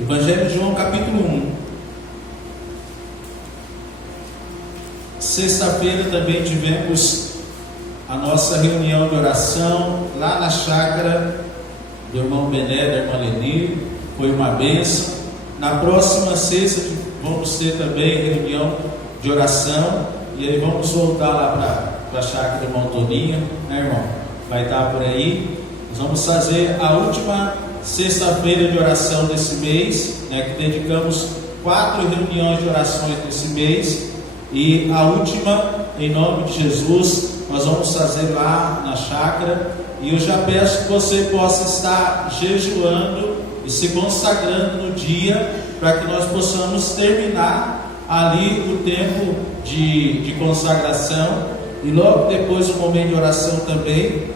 Evangelho de João, capítulo 1. Sexta-feira também tivemos a nossa reunião de oração lá na chácara do irmão Bené, da irmã Lenir. Foi uma bênção. Na próxima sexta vamos ter também reunião de oração, e aí vamos voltar lá para a chácara do irmão Toninho, né, irmão? Vai estar por aí. Nós vamos fazer a última sexta-feira de oração desse mês, né, que dedicamos 4 reuniões de orações desse mês, e a última, em nome de Jesus, nós vamos fazer lá na chácara. E eu já peço que você possa estar jejuando e se consagrando no dia, para que nós possamos terminar ali o tempo de consagração, e logo depois o momento de oração também.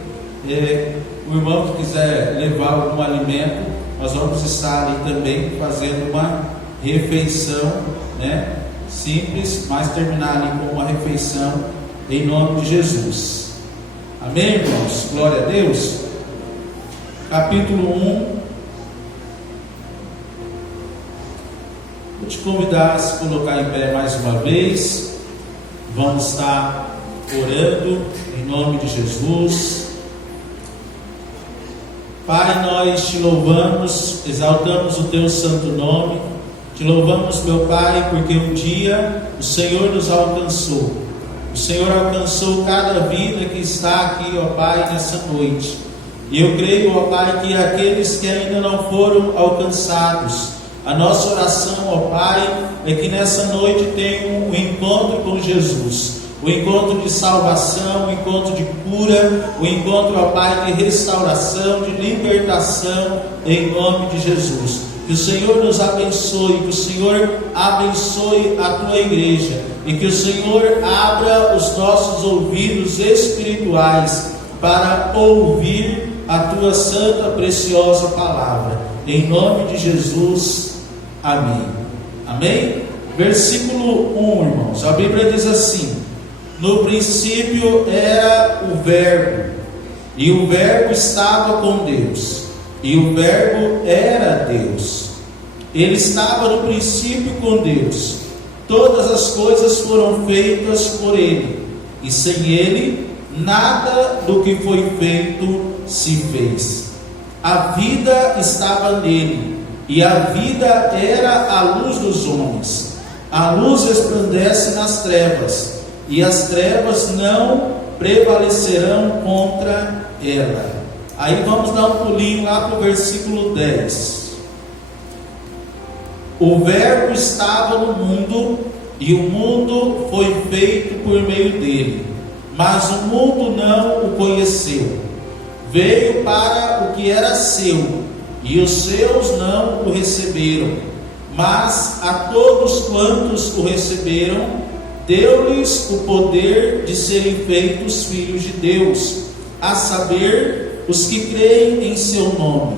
O irmão que quiser levar algum alimento, nós vamos estar ali também fazendo uma refeição, né? Simples, mas terminar ali com uma refeição em nome de Jesus. Amém, irmãos? Glória a Deus. Capítulo 1. Vou te convidar a se colocar em pé mais uma vez. Vamos estar orando em nome de Jesus. Pai, nós te louvamos, exaltamos o teu santo nome. Te louvamos, meu Pai, porque um dia o Senhor nos alcançou. O Senhor alcançou cada vida que está aqui, ó Pai, nessa noite. E eu creio, ó Pai, que aqueles que ainda não foram alcançados, a nossa oração, ó Pai, é que nessa noite tenham um encontro com Jesus. O encontro de salvação, o encontro de cura, o encontro, ó Pai, de restauração, de libertação, em nome de Jesus. Que o Senhor nos abençoe, que o Senhor abençoe a tua igreja, e que o Senhor abra os nossos ouvidos espirituais para ouvir a tua santa, preciosa palavra. Em nome de Jesus, amém. Amém? Versículo 1, irmãos. A Bíblia diz assim: no princípio era o Verbo, e o Verbo estava com Deus, e o Verbo era Deus. Ele estava no princípio com Deus. Todas as coisas foram feitas por Ele, e sem Ele nada do que foi feito se fez. A vida estava nele, e a vida era a luz dos homens. A luz resplandece nas trevas, e as trevas não prevalecerão contra ela. Aí vamos dar um pulinho lá para o versículo 10. O Verbo estava no mundo, e o mundo foi feito por meio dele, mas o mundo não o conheceu. Veio para o que era seu, e os seus não o receberam. Mas a todos quantos o receberam, deu-lhes o poder de serem feitos filhos de Deus, a saber, os que creem em seu nome,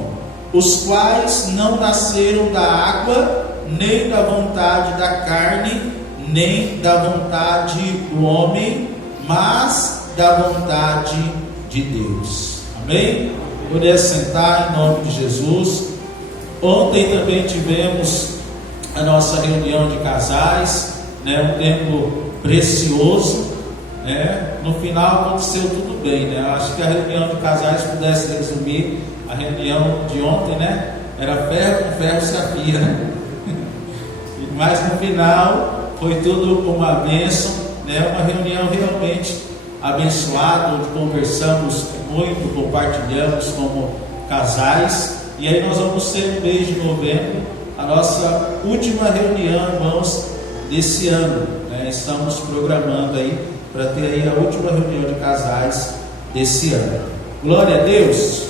os quais não nasceram da água, nem da vontade da carne, nem da vontade do homem, mas da vontade de Deus. Amém? Poder sentar em nome de Jesus. Ontem também tivemos a nossa reunião de casais, né? Um tempo precioso, né? No final aconteceu tudo bem, né? Eu acho que a reunião de casais, pudesse resumir a reunião de ontem, né? Era ferro com ferro se afia, né? Mas no final foi tudo uma bênção, né? Uma reunião realmente abençoada, onde conversamos muito, compartilhamos como casais. E aí nós vamos ter no mês de novembro a nossa última reunião, irmãos, desse ano, né? Estamos programando aí para ter aí a última reunião de casais desse ano. Glória a Deus.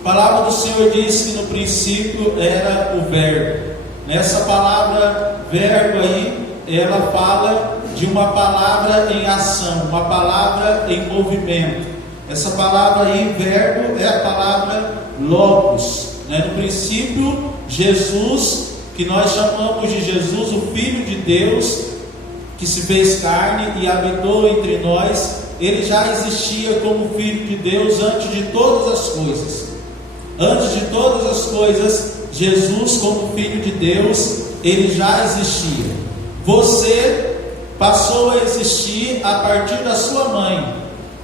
A palavra do Senhor diz que no princípio era o Verbo. Nessa palavra verbo aí, ela fala de uma palavra em ação, uma palavra em movimento. Essa palavra aí, verbo, é a palavra logos, né? No princípio, Jesus, que nós chamamos de Jesus, o Filho de Deus, que se fez carne e habitou entre nós. Ele já existia como Filho de Deus antes de todas as coisas. Antes de todas as coisas, Jesus, como Filho de Deus, ele já existia. Você passou a existir a partir da sua mãe.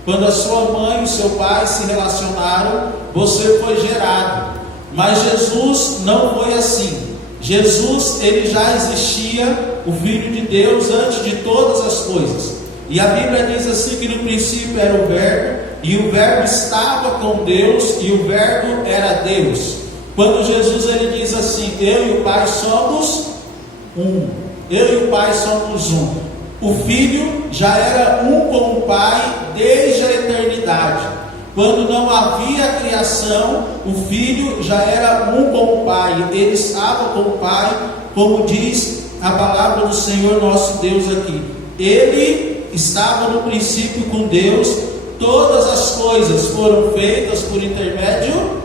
Quando a sua mãe e o seu pai se relacionaram, você foi gerado. Mas Jesus não foi assim. Jesus, ele já existia, o Filho de Deus, antes de todas as coisas. E a Bíblia diz assim que no princípio era o Verbo, e o Verbo estava com Deus, e o Verbo era Deus. Quando Jesus ele diz assim: eu e o Pai somos um. Eu e o Pai somos um. O Filho já era um com o Pai desde a eternidade. Quando não havia criação, o Filho já era um com o Pai. Ele estava com o Pai, como diz a palavra do Senhor nosso Deus aqui. Ele estava no princípio com Deus. Todas as coisas foram feitas por intermédio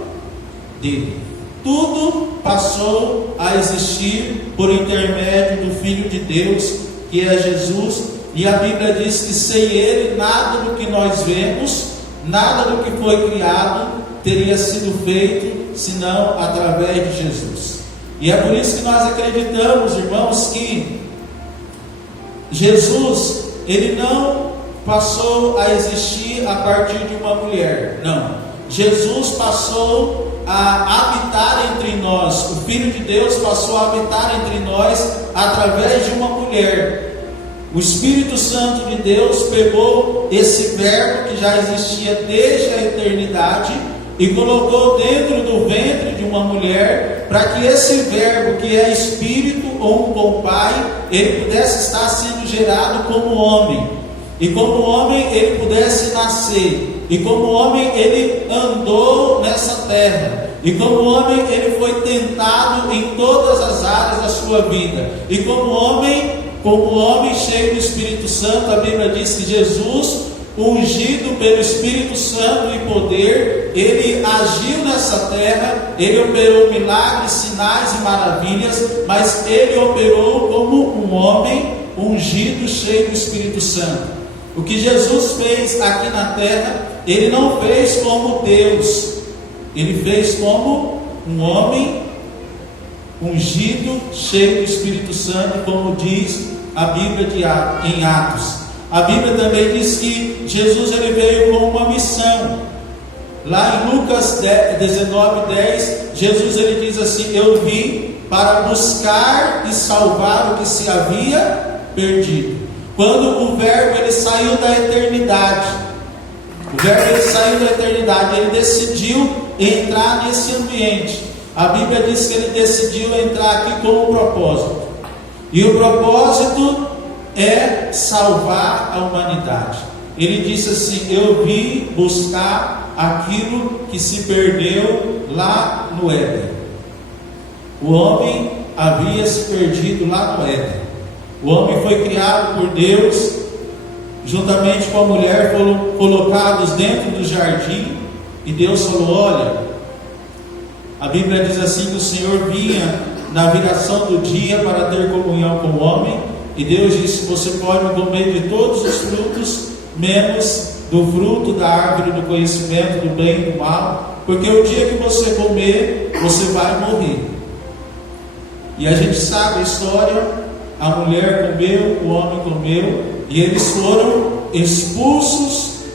dele. Tudo passou a existir por intermédio do Filho de Deus, que é Jesus. E a Bíblia diz que sem ele nada do que nós vemos, nada do que foi criado teria sido feito, senão através de Jesus. E é por isso que nós acreditamos, irmãos, que Jesus, ele não passou a existir a partir de uma mulher. Não. Jesus passou a habitar entre nós. O Filho de Deus passou a habitar entre nós através de uma mulher. O Espírito Santo de Deus pegou esse verbo que já existia desde a eternidade e colocou dentro do ventre de uma mulher, para que esse verbo, que é Espírito ou com o Pai, ele pudesse estar sendo gerado como homem, e como homem ele pudesse nascer, e como homem ele andou nessa terra, e como homem ele foi tentado em todas as áreas da sua vida, e como homem cheio do Espírito Santo. A Bíblia diz que Jesus, ungido pelo Espírito Santo e poder, ele agiu nessa terra, ele operou milagres, sinais e maravilhas, mas ele operou como um homem ungido, cheio do Espírito Santo. O que Jesus fez aqui na terra, ele não fez como Deus, ele fez como um homem ungido, cheio do Espírito Santo, como diz a Bíblia em Atos. A Bíblia também diz que Jesus ele veio com uma missão. Lá em Lucas 19:10, Jesus ele diz assim: eu vim para buscar e salvar o que se havia perdido. Quando o Verbo ele saiu da eternidade, ele decidiu entrar nesse ambiente. A Bíblia diz que ele decidiu entrar aqui com um propósito. E o propósito é salvar a humanidade. Ele disse assim: eu vim buscar aquilo que se perdeu lá no Éden. O homem havia se perdido lá no Éden. O homem foi criado por Deus, juntamente com a mulher, foram colocados dentro do jardim. E Deus falou: olha, a Bíblia diz assim que o Senhor vinha na viração do dia para ter comunhão com o homem. E Deus disse: você pode comer de todos os frutos, menos do fruto da árvore do conhecimento do bem e do mal, porque o dia que você comer, você vai morrer. E a gente sabe a história. A mulher comeu, o homem comeu, e eles foram expulsos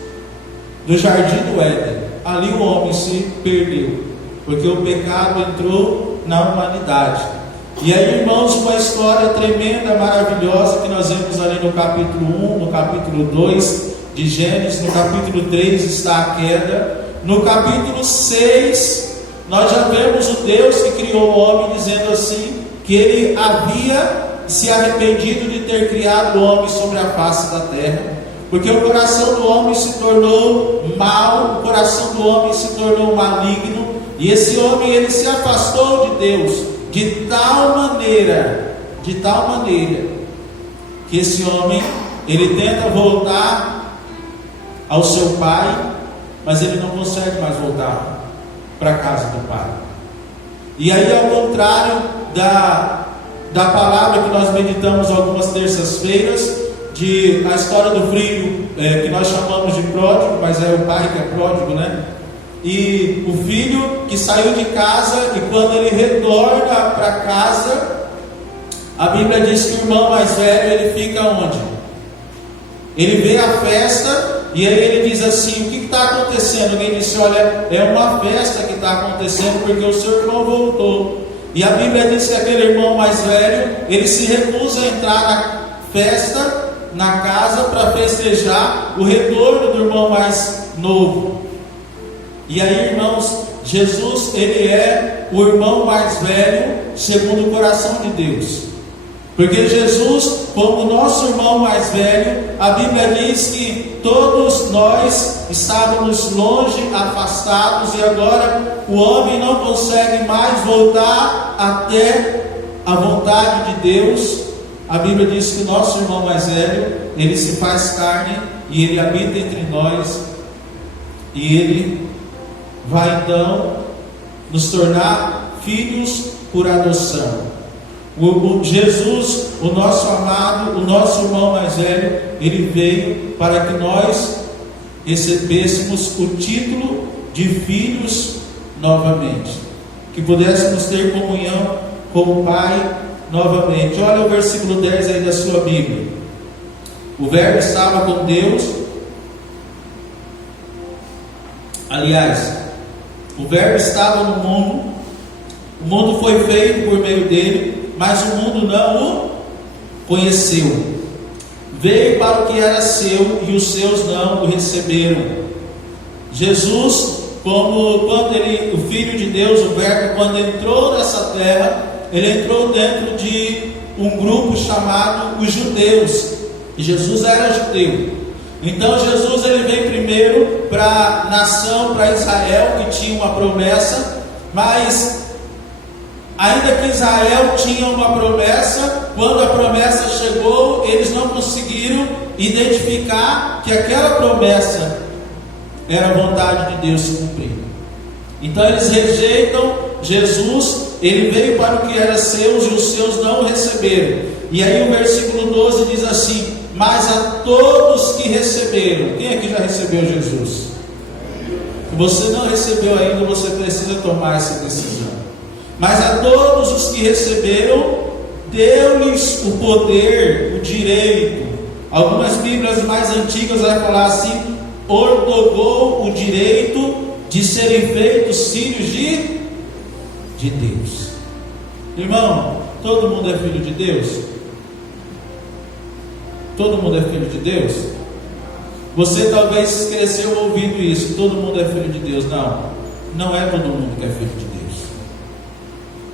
do jardim do Éden. Ali o homem se perdeu, porque o pecado entrou na humanidade. E aí, irmãos, uma história tremenda, maravilhosa, que nós vemos ali no capítulo 1, no capítulo 2 de Gênesis, no capítulo 3 está a queda. No capítulo 6, nós já vemos o Deus que criou o homem dizendo assim, que ele havia se arrependido de ter criado o homem sobre a face da terra, porque o coração do homem se tornou mau, o coração do homem se tornou maligno, e esse homem ele se afastou de Deus de tal maneira que esse homem ele tenta voltar ao seu pai, mas ele não consegue mais voltar para a casa do pai. E aí, ao contrário da palavra que nós meditamos algumas terças-feiras, a história do filho, que nós chamamos de pródigo, mas é o pai que é pródigo, né? e o filho que saiu de casa, e quando ele retorna para casa, a Bíblia diz que o irmão mais velho, ele fica onde? Ele vê a festa, e aí ele diz assim: o que está acontecendo? Alguém disse: olha, é uma festa que está acontecendo porque o seu irmão voltou. E a Bíblia diz que aquele irmão mais velho, ele se recusa a entrar na festa, na casa, para festejar o retorno do irmão mais novo. E aí, irmãos, Jesus, ele é o irmão mais velho segundo o coração de Deus. Porque Jesus, como nosso irmão mais velho, a Bíblia diz que todos nós estávamos longe, afastados, e agora o homem não consegue mais voltar até a vontade de Deus. A Bíblia diz que o nosso irmão mais velho, ele se faz carne e ele habita entre nós, e ele vai então nos tornar filhos por adoção. Jesus, o nosso amado, o nosso irmão mais velho, ele veio para que nós recebêssemos o título de filhos novamente, que pudéssemos ter comunhão com o Pai novamente. Olha o versículo 10 aí da sua Bíblia. O Verbo estava com Deus. Aliás, o Verbo estava no mundo, o mundo foi feito por meio dele, mas o mundo não o conheceu. Veio para o que era seu, e os seus não o receberam. Jesus, como quando ele, o Filho de Deus, o Verbo, quando entrou nessa terra, ele entrou dentro de um grupo chamado os judeus, e Jesus era judeu. Então Jesus, ele veio primeiro para a nação, para Israel, que tinha uma promessa, mas ainda que Israel tinha uma promessa, quando a promessa chegou, eles não conseguiram identificar que aquela promessa era a vontade de Deus se cumprir. Então eles rejeitam Jesus. Ele veio para o que era seus, e os seus não o receberam. E aí o versículo 12 diz assim: mas a todos que receberam. Quem aqui já recebeu Jesus? Se você não recebeu ainda, você precisa tomar essa decisão. Mas a todos os que receberam, deu-lhes o poder, o direito. Algumas Bíblias mais antigas vai falar assim: ortogou o direito de serem feitos filhos de Deus. Irmão, todo mundo é filho de Deus? Todo mundo é filho de Deus? Você talvez cresceu ouvindo isso: todo mundo é filho de Deus. Não, não é todo mundo que é filho de Deus.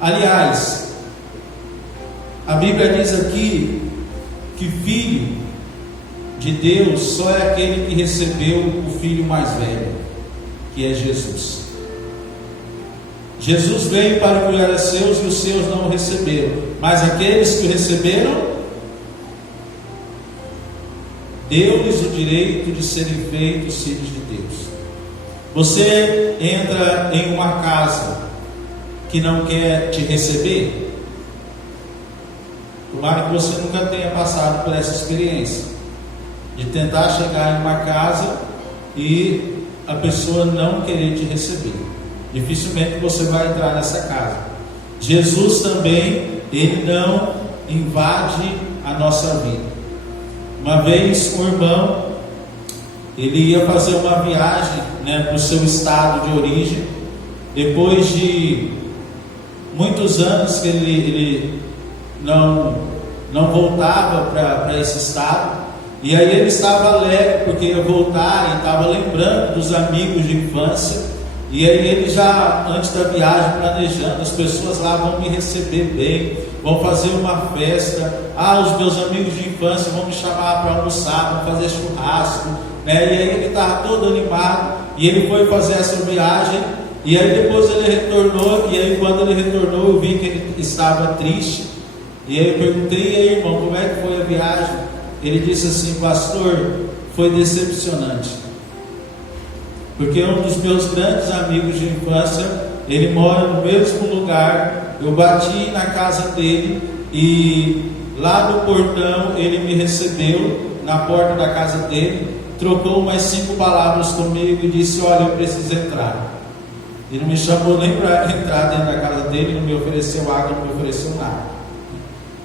Aliás, a Bíblia diz aqui que filho de Deus só é aquele que recebeu o filho mais velho, que é Jesus. Jesus veio para o que era seus, e os seus não o receberam, mas aqueles que o receberam, deu-lhes o direito de serem feitos filhos de Deus. Você entra em uma casa que não quer te receber? Tomara que você nunca tenha passado por essa experiência de tentar chegar em uma casa e a pessoa não querer te receber. Dificilmente você vai entrar nessa casa. Jesus também, ele não invade a nossa vida. Uma vez um irmão, ele ia fazer uma viagem, para o seu estado de origem. Depois de muitos anos que ele não voltava para esse estado, e aí ele estava alegre porque ia voltar, e estava lembrando dos amigos de infância. E aí ele já, antes da viagem, planejando: as pessoas lá vão me receber bem, vão fazer uma festa, os meus amigos de infância vão me chamar para almoçar, vão fazer churrasco, E aí ele estava todo animado, e ele foi fazer essa viagem. E aí depois ele retornou, e aí quando ele retornou eu vi que ele estava triste. E aí eu perguntei: e aí, irmão, como é que foi a viagem? Ele disse assim: pastor, foi decepcionante, porque um dos meus grandes amigos de infância, ele mora no mesmo lugar. Eu bati na casa dele, e lá do portão ele me recebeu, na porta da casa dele, trocou umas 5 palavras comigo e disse: olha, eu preciso entrar. Ele não me chamou nem para entrar dentro da casa dele, não me ofereceu água, não me ofereceu nada.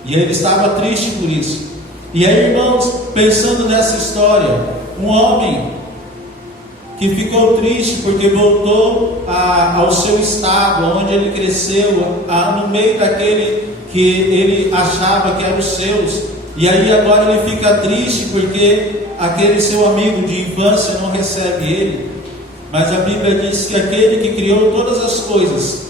E ele estava triste por isso. E aí, irmãos, pensando nessa história, um homem que ficou triste porque voltou ao seu estado, onde ele cresceu, no meio daquele que ele achava que eram os seus. E aí agora ele fica triste porque aquele seu amigo de infância não recebe ele. Mas a Bíblia diz que aquele que criou todas as coisas,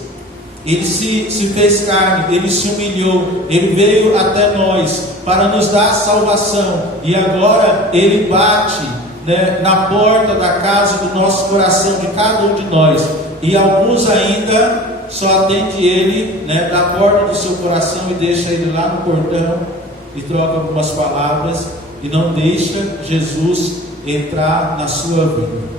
ele se fez carne, ele se humilhou, ele veio até nós para nos dar salvação. E agora ele bate, né, na porta da casa do nosso coração, de cada um de nós. E alguns ainda só atende ele, né, da porta do seu coração e deixa ele lá no portão e troca algumas palavras e não deixa Jesus entrar na sua vida.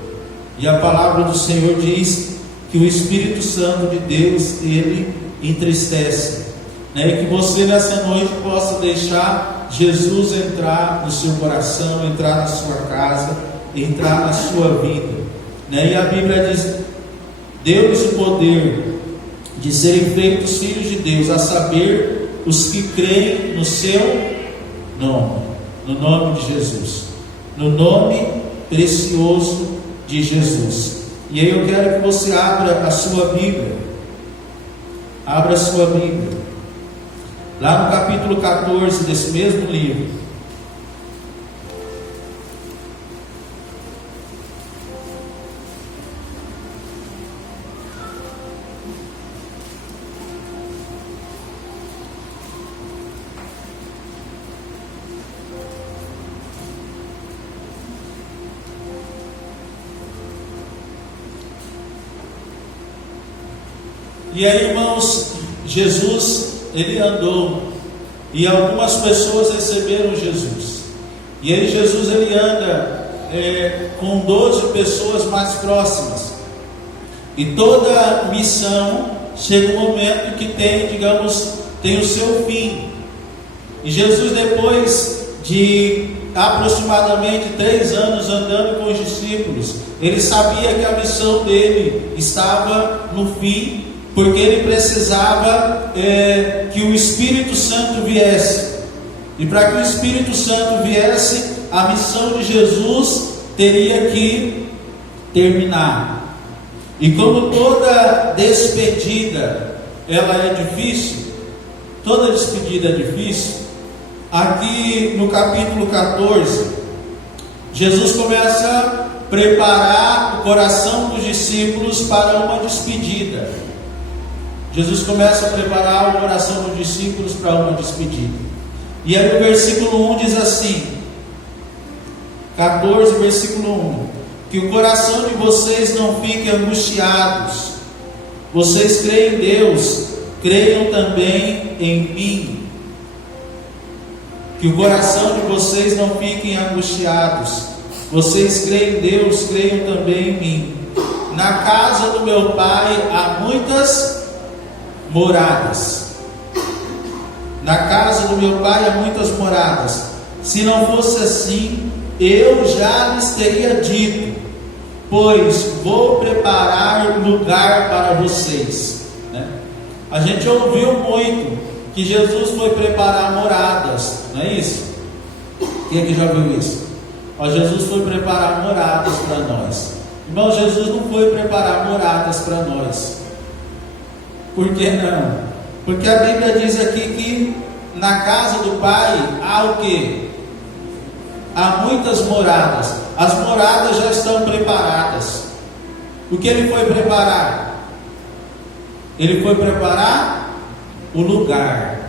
E a palavra do Senhor diz que o Espírito Santo de Deus, ele entristece, né? E que você nessa noite possa deixar Jesus entrar no seu coração, entrar na sua casa, entrar na sua vida, né? E a Bíblia diz: deu-lhes o poder de serem feitos filhos de Deus, a saber, os que creem no seu nome, no nome de Jesus, no nome precioso de Jesus. E aí eu quero que você abra a sua Bíblia. Abra a sua Bíblia. Lá no capítulo 14 desse mesmo livro. E aí, irmãos, Jesus, ele andou, e algumas pessoas receberam Jesus. E aí Jesus, ele anda com 12 pessoas mais próximas. E toda missão chega um momento que tem, digamos, tem o seu fim. E Jesus, depois de aproximadamente 3 anos andando com os discípulos, ele sabia que a missão dele estava no fim, porque ele precisava que o Espírito Santo viesse. E para que o Espírito Santo viesse, a missão de Jesus teria que terminar. E como toda despedida ela é difícil, toda despedida é difícil, aqui no capítulo 14, Jesus começa a preparar o coração dos discípulos para uma despedida. Jesus começa a preparar o coração dos discípulos para uma despedida. E aí no versículo 1 diz assim, 14, versículo 1: que o coração de vocês não fique angustiados. Vocês creem em Deus, creiam também em mim. Que o coração de vocês não fiquem angustiados. Vocês creem em Deus, creiam também em mim. Na casa do meu Pai há muitas moradas. Na casa do meu Pai há muitas moradas. Se não fosse assim, eu já lhes teria dito, pois vou preparar lugar para vocês, né? A gente ouviu muito que Jesus foi preparar moradas, não é isso? Quem aqui já viu isso? Jesus foi preparar moradas para nós. Irmão, Jesus não foi preparar moradas para nós. Por que não? Porque a Bíblia diz aqui que na casa do Pai há o quê? Há muitas moradas. As moradas já estão preparadas. O que ele foi preparar? Ele foi preparar o lugar.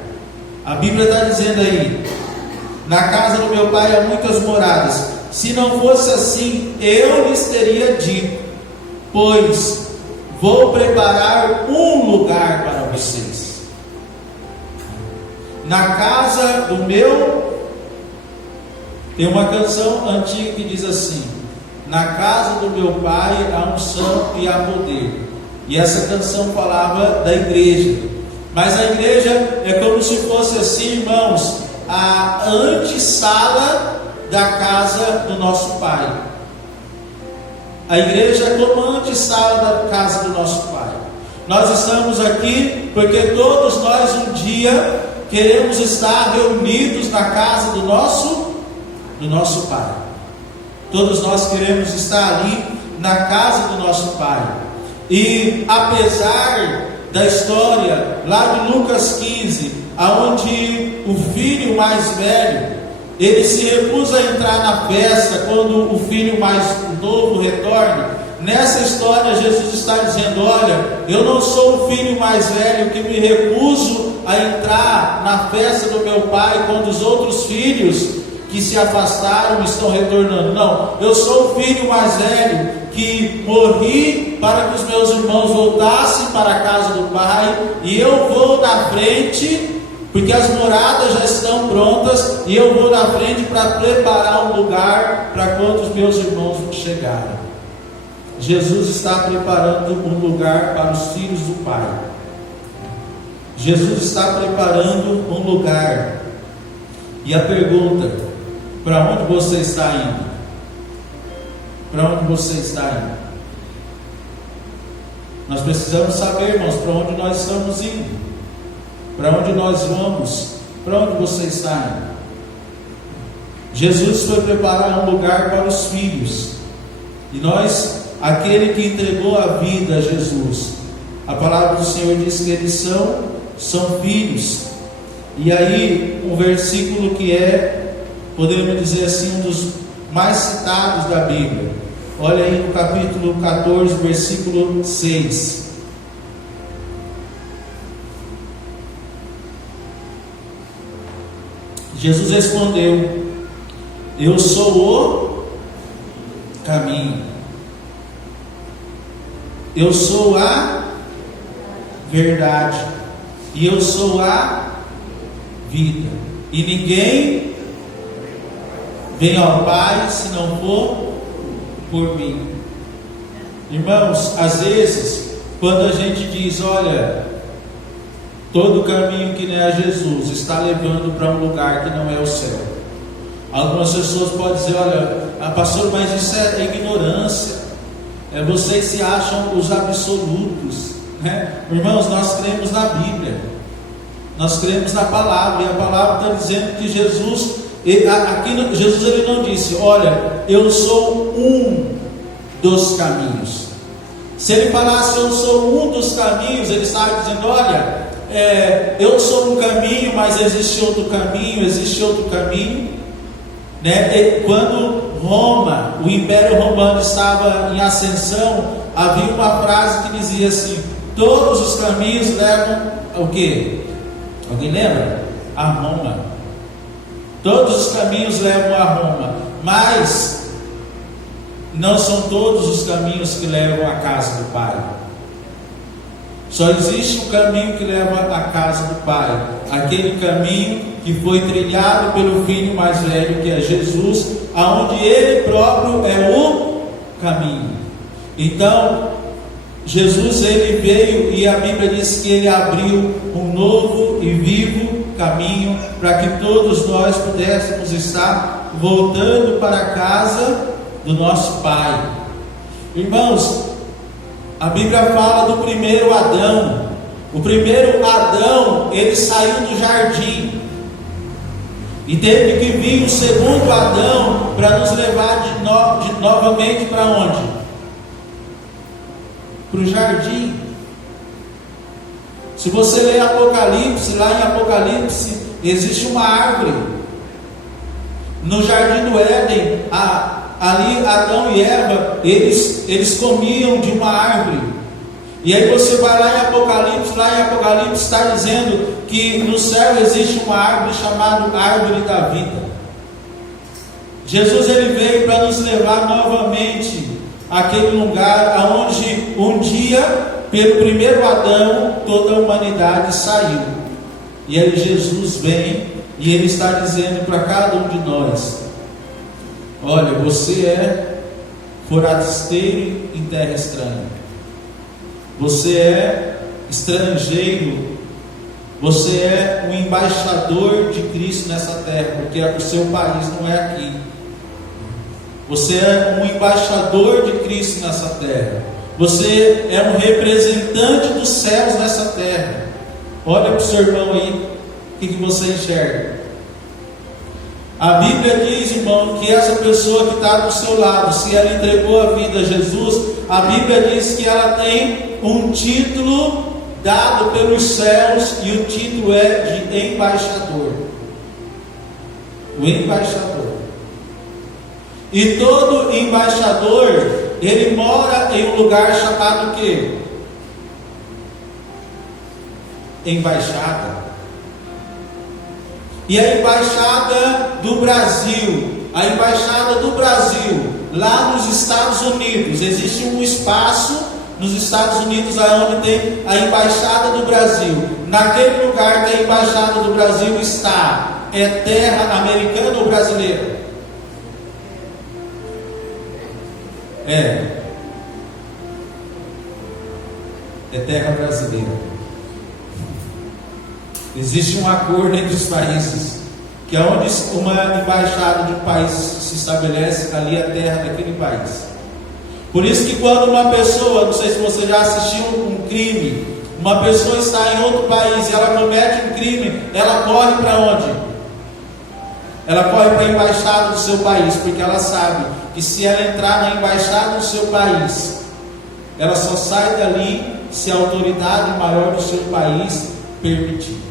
A Bíblia está dizendo aí: na casa do meu Pai há muitas moradas. Se não fosse assim, eu lhes teria dito, pois vou preparar um lugar para vocês. Na casa do meu... Tem uma canção antiga que diz assim: na casa do meu Pai há unção e há poder. E essa canção falava da igreja. Mas a igreja é como se fosse assim, irmãos, a antessala da casa do nosso Pai. A igreja é como a antessala da casa do nosso Pai. Nós estamos aqui porque todos nós um dia queremos estar reunidos na casa do nosso Pai. Todos nós queremos estar ali na casa do nosso Pai. E apesar da história lá de Lucas 15, aonde o filho mais velho, ele se recusa a entrar na festa quando o filho mais novo retorna. Nessa história Jesus está dizendo: olha, eu não sou o filho mais velho que me recuso a entrar na festa do meu pai quando os outros filhos que se afastaram estão retornando. Não, eu sou o filho mais velho que morri para que os meus irmãos voltassem para a casa do pai, e eu vou na frente, porque as moradas já estão prontas, e eu vou na frente para preparar um lugar para quando os meus irmãos chegarem. Jesus está preparando um lugar para os filhos do Pai. Jesus está preparando um lugar. E a pergunta: para onde você está indo? Para onde você está indo? Nós precisamos saber, irmãos, para onde nós estamos indo. Para onde nós vamos? Para onde você está indo? Jesus foi preparar um lugar para os filhos. E nós, aquele que entregou a vida a Jesus, a palavra do Senhor diz que eles são filhos. E aí, um versículo que é, podemos dizer assim, um dos mais citados da Bíblia. Olha aí no capítulo 14, versículo 6. Jesus respondeu: eu sou o caminho, eu sou a verdade, e eu sou a vida, e ninguém vem ao Pai se não for por mim. Irmãos, às vezes, quando a gente diz: olha, todo caminho que não é a Jesus está levando para um lugar que não é o céu. Algumas pessoas podem dizer: olha, pastor, mas isso é ignorância, vocês se acham os absolutos, né? Irmãos, nós cremos na Bíblia, nós cremos na palavra, e a palavra está dizendo que Jesus, Jesus ele não disse: olha, eu sou um dos caminhos. Se ele falasse eu sou um dos caminhos, ele estava dizendo: olha, eu sou um caminho, mas existe outro caminho, né? E quando Roma, o Império Romano estava em ascensão, havia uma frase que dizia assim: todos os caminhos levam ao quê? Alguém lembra? A Roma. Todos os caminhos levam a Roma, mas não são todos os caminhos que levam à casa do Pai. Só existe um caminho que leva à casa do Pai, aquele caminho que foi trilhado pelo Filho mais velho, que é Jesus, aonde Ele próprio é o caminho. Então, Jesus ele veio, e a Bíblia diz que Ele abriu um novo e vivo caminho para que todos nós pudéssemos estar voltando para a casa do nosso Pai. Irmãos, a Bíblia fala do primeiro Adão. O primeiro Adão, ele saiu do jardim, e teve que vir o segundo Adão para nos levar novamente para onde? Para o jardim. Se você ler Apocalipse, lá em Apocalipse existe uma árvore. No jardim do Éden, ali Adão e Eva, eles comiam de uma árvore. E aí você vai lá em Apocalipse está dizendo que no céu existe uma árvore chamada árvore da vida. Jesus ele veio para nos levar novamente àquele lugar aonde um dia, pelo primeiro Adão, toda a humanidade saiu. E aí Jesus vem e ele está dizendo para cada um de nós: olha, você é forasteiro em terra estranha, você é estrangeiro, você é um embaixador de Cristo nessa terra, porque o seu país não é aqui. Você é um embaixador de Cristo nessa terra. Você é um representante dos céus nessa terra. Olha para o seu irmão aí, o que você enxerga? A Bíblia diz, irmão, que essa pessoa que está do seu lado, se ela entregou a vida a Jesus, a Bíblia diz que ela tem um título dado pelos céus, e o título é de embaixador. O embaixador. E todo embaixador, ele mora em um lugar chamado o quê? Embaixada. E a embaixada do Brasil, lá nos Estados Unidos, existe um espaço nos Estados Unidos onde tem a embaixada do Brasil. Naquele lugar que a embaixada do Brasil está, é terra americana ou brasileira? É terra brasileira. Existe um acordo entre os países, que é onde uma embaixada de um país se estabelece, ali é a terra daquele país. Por isso que quando uma pessoa, não sei se você já assistiu um crime, uma pessoa está em outro país e ela comete um crime, ela corre para onde? Ela corre para a embaixada do seu país, porque ela sabe que se ela entrar na embaixada do seu país, ela só sai dali se a autoridade maior do seu país permitir.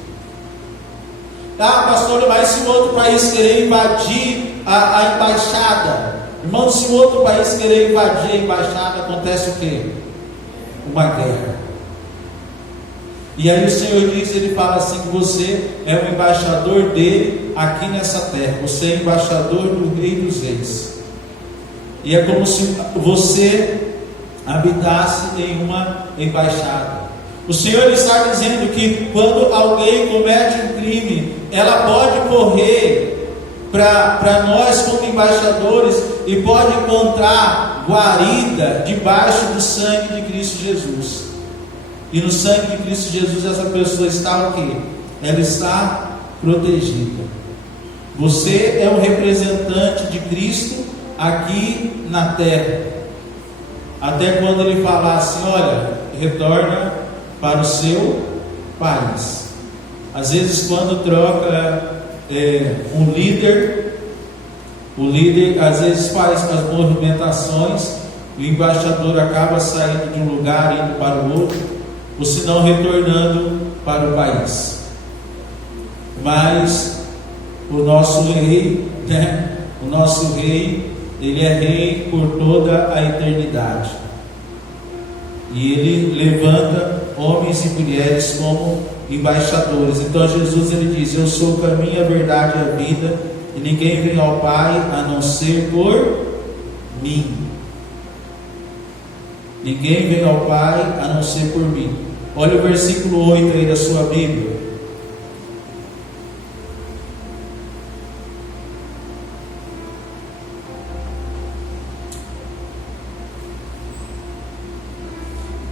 Ah, pastor, mas se o outro país querer invadir a embaixada, irmão, se o outro país querer invadir a embaixada, acontece o quê? Uma guerra. E aí o Senhor diz, ele fala assim, que você é o embaixador dele aqui nessa terra. Você é embaixador do Rei dos Reis. E é como se você habitasse em uma embaixada. O Senhor está dizendo que quando alguém comete um crime, ela pode correr para nós como embaixadores e pode encontrar guarida debaixo do sangue de Cristo Jesus. E no sangue de Cristo Jesus essa pessoa está o quê? Ela está protegida. Você é um representante de Cristo aqui na terra. Até quando ele falar assim, olha, retorna para o seu país. Às vezes quando troca um líder, o líder às vezes faz as movimentações, o embaixador acaba saindo de um lugar e indo para o outro, ou se não retornando para o país. Mas o nosso rei, o nosso rei, ele é rei por toda a eternidade. E ele levanta homens e mulheres como embaixadores. Então Jesus ele diz, eu sou o caminho, a verdade e a vida, e ninguém vem ao Pai a não ser por mim. Ninguém vem ao Pai a não ser por mim. Olha o versículo 8 aí da sua Bíblia.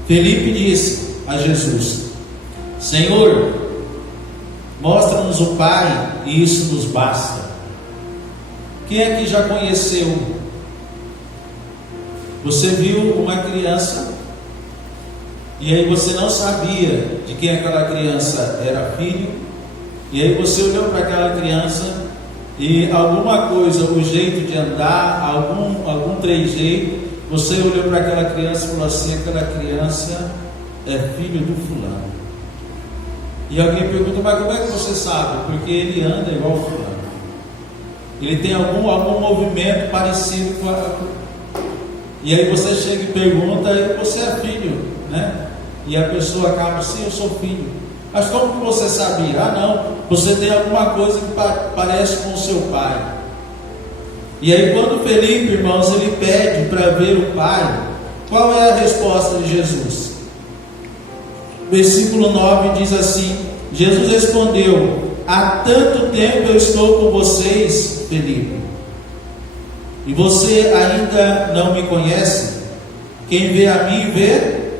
Felipe disse a Jesus, Senhor, mostra-nos o Pai e isso nos basta. Quem é que já conheceu? Você viu uma criança e aí você não sabia de quem aquela criança era filho, e aí você olhou para aquela criança e alguma coisa, o jeito de andar, algum trejeito, você olhou para aquela criança e falou assim, aquela criança é filho do fulano. E alguém pergunta, mas como é que você sabe? Porque ele anda igual o fulano. Ele tem algum movimento parecido com a... E aí você chega e pergunta, e você é filho, né? E a pessoa acaba, sim, eu sou filho. Mas como que você sabia? Ah não, você tem alguma coisa que parece com o seu pai. E aí quando Felipe, irmãos, ele pede para ver o Pai, qual é a resposta de Jesus? Versículo 9 diz assim, Jesus respondeu, há tanto tempo eu estou com vocês, Felipe, e você ainda não me conhece? Quem vê a mim vê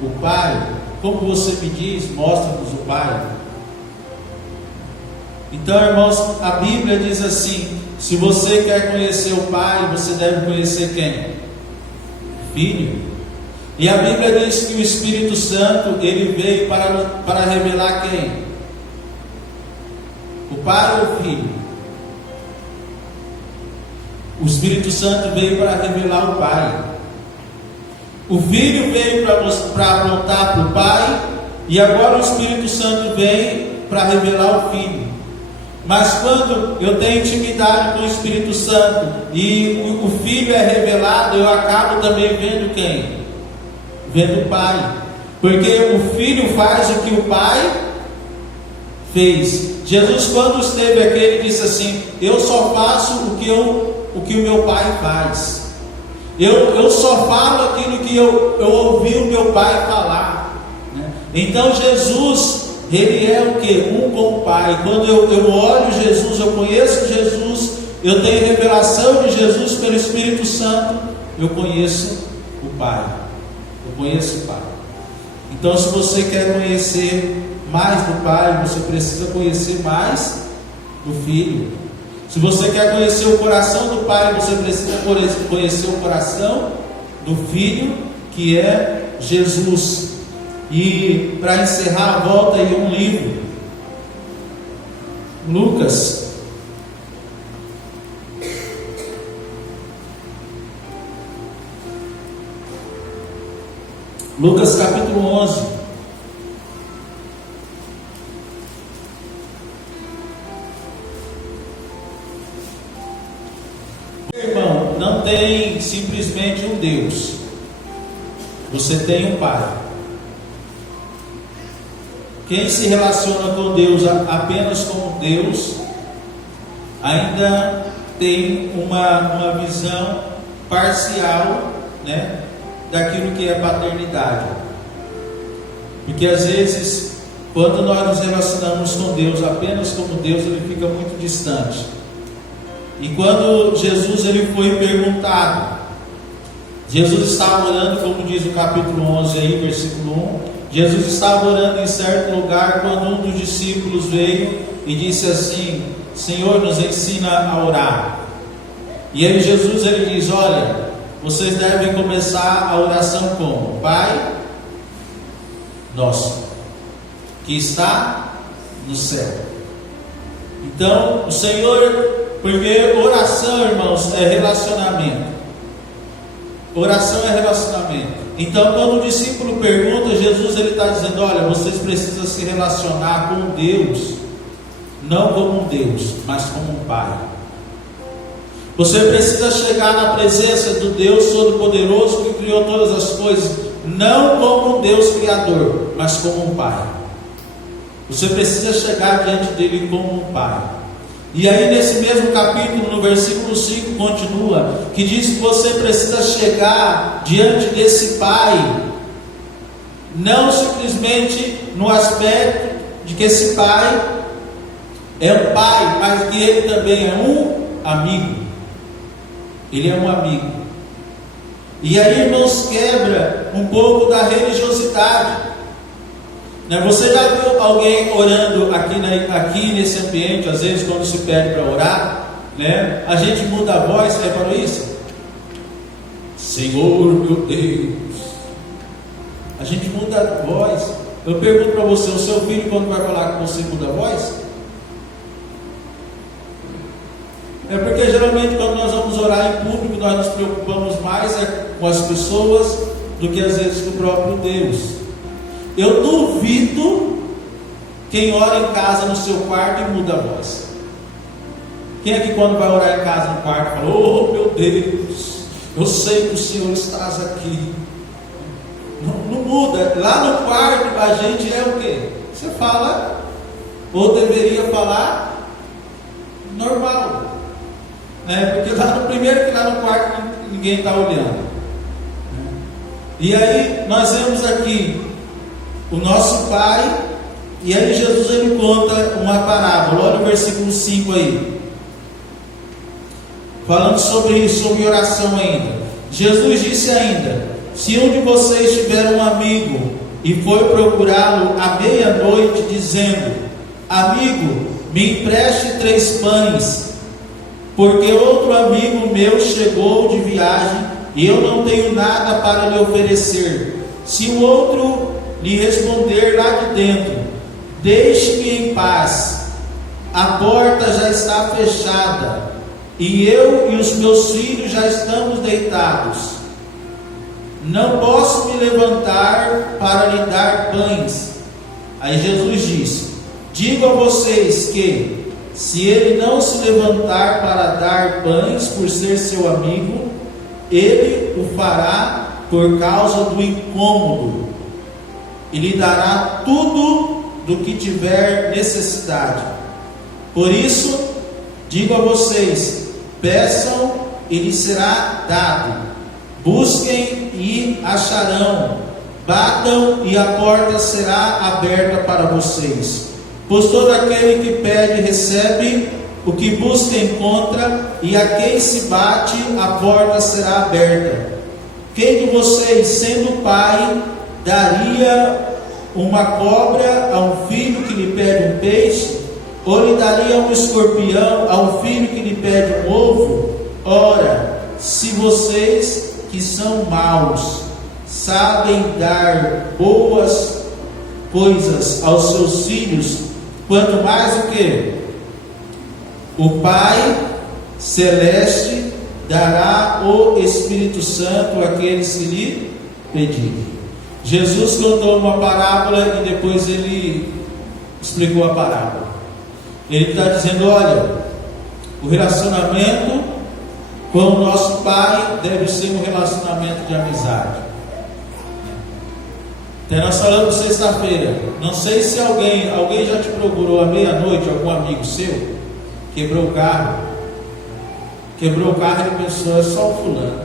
o Pai. Como você me diz, mostra-nos o Pai. Então, irmãos, a Bíblia diz assim, se você quer conhecer o Pai, você deve conhecer quem? Filho. E a Bíblia diz que o Espírito Santo, ele veio para revelar quem? O Pai ou o Filho? O Espírito Santo veio para revelar o Pai. O Filho veio para apontar para o Pai, e agora o Espírito Santo vem para revelar o Filho. Mas quando eu tenho intimidade com o Espírito Santo e o Filho é revelado, eu acabo também vendo quem? Vendo o Pai. Porque o Filho faz o que o Pai fez. Jesus, quando esteve aqui, ele disse assim: eu só faço o que o meu Pai faz. Eu só falo aquilo que eu ouvi o meu Pai falar, né? Então Jesus, ele é o que? Um com o Pai. Quando eu olho Jesus, eu conheço Jesus, eu tenho revelação de Jesus pelo Espírito Santo, eu conheço o Pai. Eu conheço o Pai. Então, se você quer conhecer mais do Pai, você precisa conhecer mais do Filho. Se você quer conhecer o coração do Pai, você precisa conhecer o coração do Filho, que é Jesus. E para encerrar, volta aí um livro, Lucas. Lucas capítulo 11. Irmão, não tem simplesmente um Deus. Você tem um Pai. Quem se relaciona com Deus apenas como Deus, ainda tem uma visão parcial, né, daquilo que é paternidade. Porque às vezes, quando nós nos relacionamos com Deus apenas como Deus, ele fica muito distante. E quando Jesus ele foi perguntado, Jesus estava orando, como diz o capítulo 11 aí, versículo 1. Jesus estava orando em certo lugar, quando um dos discípulos veio e disse assim: Senhor, nos ensina a orar. E aí Jesus ele diz: olha, vocês devem começar a oração como? Pai nosso, que está no céu. Então, o Senhor, porque oração, irmãos, é relacionamento. Oração é relacionamento. Então, quando o discípulo pergunta, Jesus ele está dizendo: olha, vocês precisam se relacionar com Deus, não como um Deus, mas como um Pai. Você precisa chegar na presença do Deus Todo-Poderoso que criou todas as coisas, não como um Deus Criador, mas como um Pai. Você precisa chegar diante dele como um Pai. E aí nesse mesmo capítulo, no versículo 5, continua, que diz que você precisa chegar diante desse Pai, não simplesmente no aspecto de que esse Pai é um Pai, mas que ele também é um amigo. Ele é um amigo. E aí, irmãos, quebra um pouco da religiosidade. Você já viu alguém orando aqui nesse ambiente? Às vezes quando se pede para orar, né, a gente muda a voz. Você reparou isso? Senhor meu Deus, a gente muda a voz. Eu pergunto para você: o seu filho, quando vai falar com você, muda a voz? É porque geralmente quando nós vamos orar em público, nós nos preocupamos mais com as pessoas do que às vezes com o próprio Deus. Eu duvido quem ora em casa no seu quarto e muda a voz. Quem é que quando vai orar em casa no quarto fala: oh meu Deus, eu sei que o Senhor estás aqui? Não muda. Lá no quarto a gente é o quê? Você fala, ou deveria falar normal, né? Porque lá no primeiro, que lá no quarto ninguém está olhando. E aí nós vemos aqui o nosso Pai. E aí Jesus ele conta uma parábola. Olha o versículo 5 aí, falando sobre isso, sobre oração ainda. Jesus disse ainda: se um de vocês tiver um amigo e for procurá-lo à meia-noite, dizendo: amigo, me empreste 3 pães, porque outro amigo meu chegou de viagem e eu não tenho nada para lhe oferecer. Se o outro lhe responder lá de dentro: deixe-me em paz, a porta já está fechada, e eu e os meus filhos já estamos deitados, não posso me levantar para lhe dar pães. Aí Jesus disse: digo a vocês que, se ele não se levantar para dar pães por ser seu amigo, ele o fará por causa do incômodo, e lhe dará tudo do que tiver necessidade. Por isso, digo a vocês: peçam e lhes será dado, busquem e acharão, batam e a porta será aberta para vocês. Pois todo aquele que pede recebe, o que busca encontra, e a quem se bate a porta será aberta. Quem de vocês, sendo pai, daria uma cobra a um filho que lhe pede um peixe? Ou lhe daria um escorpião a um filho que lhe pede um ovo? Ora, se vocês, que são maus, sabem dar boas coisas aos seus filhos, quanto mais o que? O Pai Celeste dará o Espírito Santo àqueles que lhe pedirem. Jesus contou uma parábola e depois ele explicou a parábola. Ele está dizendo: olha, o relacionamento com o nosso Pai deve ser um relacionamento de amizade. Até nós falamos sexta-feira, não sei se alguém já te procurou à meia-noite, algum amigo seu, quebrou o carro e pensou: é só o fulano,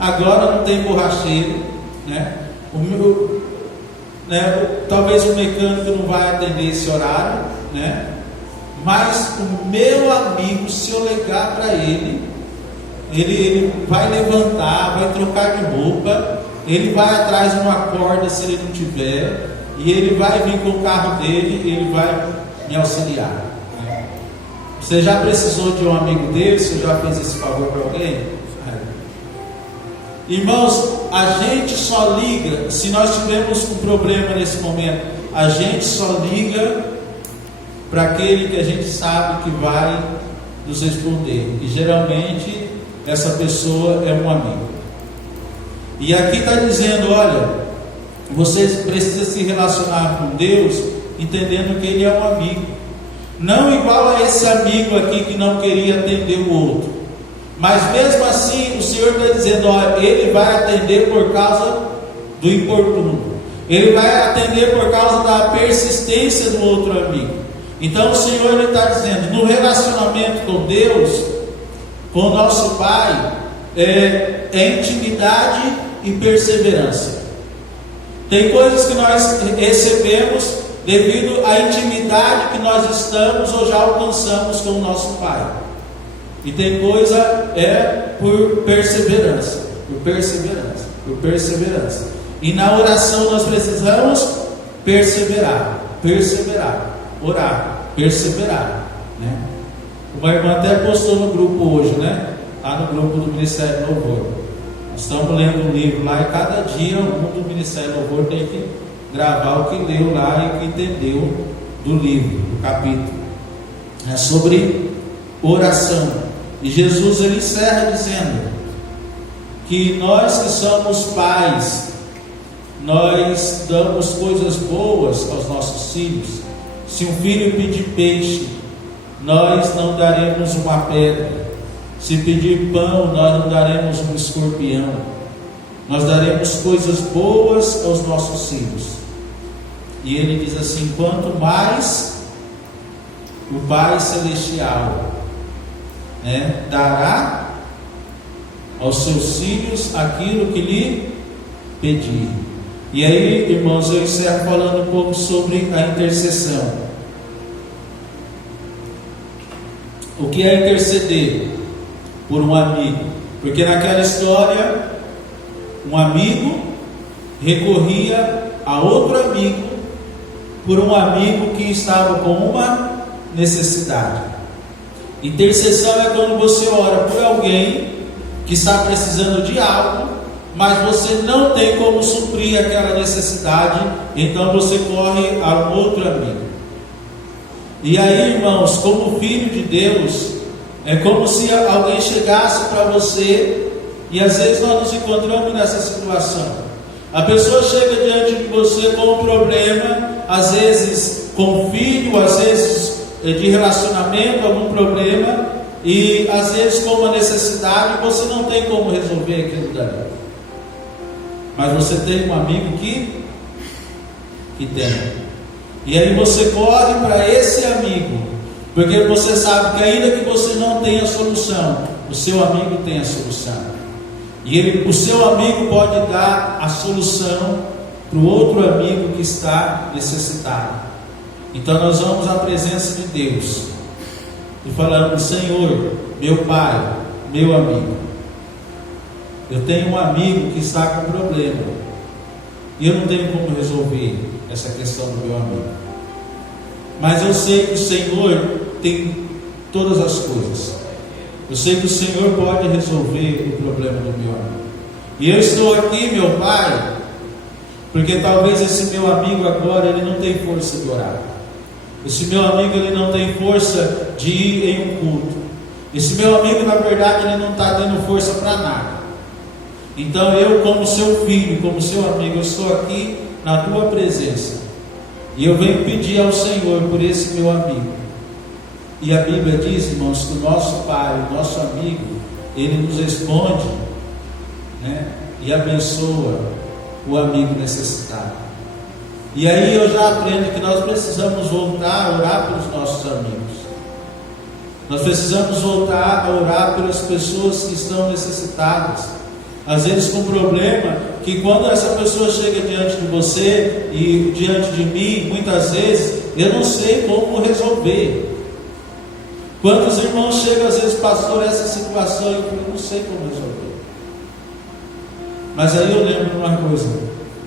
agora não tem borracheiro, né? Talvez o mecânico não vai atender esse horário, né? Mas o meu amigo, se eu ligar para ele vai levantar, vai trocar de roupa, ele vai atrás de uma corda se ele não tiver, e ele vai vir com o carro dele, ele vai me auxiliar. Você já precisou de um amigo dele? Você já fez esse favor para alguém? Irmãos, a gente só liga, se nós tivermos um problema nesse momento, a gente só liga para aquele que a gente sabe que vai nos responder, e geralmente essa pessoa é um amigo. E aqui está dizendo: olha, você precisa se relacionar com Deus entendendo que Ele é um amigo, não igual a esse amigo aqui que não queria atender o outro, mas mesmo assim o Senhor está dizendo: olha, Ele vai atender por causa do importuno, Ele vai atender por causa da persistência do outro amigo. Então o Senhor está dizendo: no relacionamento com Deus, com o nosso Pai, é intimidade e perseverança. Tem coisas que nós recebemos devido à intimidade que nós estamos ou já alcançamos com o nosso Pai, e tem coisa por perseverança, e na oração nós precisamos perseverar, orar, perseverar, né? Uma irmã até postou no grupo hoje, né? Lá no grupo do Ministério Louvor. Nós estamos lendo um livro lá, e cada dia um do Ministério Louvor tem que gravar o que leu lá e o que entendeu do livro, do capítulo. É sobre oração. E Jesus ele encerra dizendo que nós que somos pais, nós damos coisas boas aos nossos filhos. Se um filho pedir peixe, nós não daremos uma pedra. Se pedir pão, nós não daremos um escorpião. Nós daremos coisas boas aos nossos filhos. E ele diz assim: quanto mais o Pai Celestial, né, dará aos seus filhos aquilo que lhe pedir. E aí, irmãos, eu encerro falando um pouco sobre a intercessão. O que é interceder por um amigo? Porque naquela história, um amigo recorria a outro amigo por um amigo que estava com uma necessidade. Intercessão é quando você ora por alguém que está precisando de algo, mas você não tem como suprir aquela necessidade, então você corre a um outro amigo. E aí, irmãos, como filho de Deus, é como se alguém chegasse para você, e às vezes nós nos encontramos nessa situação. A pessoa chega diante de você com um problema, às vezes com filho, às vezes de relacionamento, algum problema, e às vezes com uma necessidade, você não tem como resolver aquilo dali. Mas você tem um amigo que tem. E aí você corre para esse amigo, porque você sabe que ainda que você não tenha a solução, o seu amigo tem a solução. E o seu amigo pode dar a solução para o outro amigo que está necessitado. Então nós vamos à presença de Deus e falamos: Senhor, meu Pai, meu amigo, eu tenho um amigo que está com problema e eu não tenho como resolver essa questão do meu amigo, mas eu sei que o Senhor tem todas as coisas. Eu sei que o Senhor pode resolver o problema do meu amigo. E eu estou aqui, meu Pai, porque talvez esse meu amigo agora ele não tem força de orar. Esse meu amigo ele não tem força de ir em um culto. Esse meu amigo, na verdade, ele não está tendo força para nada. Então eu, como seu filho, como seu amigo, eu estou aqui na tua presença. E eu venho pedir ao Senhor por esse meu amigo. E a Bíblia diz, irmãos, que o nosso Pai, o nosso amigo, ele nos responde, né, e abençoa o amigo necessitado. E aí eu já aprendo que nós precisamos voltar a orar pelos nossos amigos. Nós precisamos voltar a orar pelas pessoas que estão necessitadas, às vezes com problema, que quando essa pessoa chega diante de você e diante de mim, muitas vezes eu não sei como resolver. Quantos irmãos chegam às vezes, pastor, essa situação, e eu não sei como resolver. Mas aí eu lembro de uma coisa: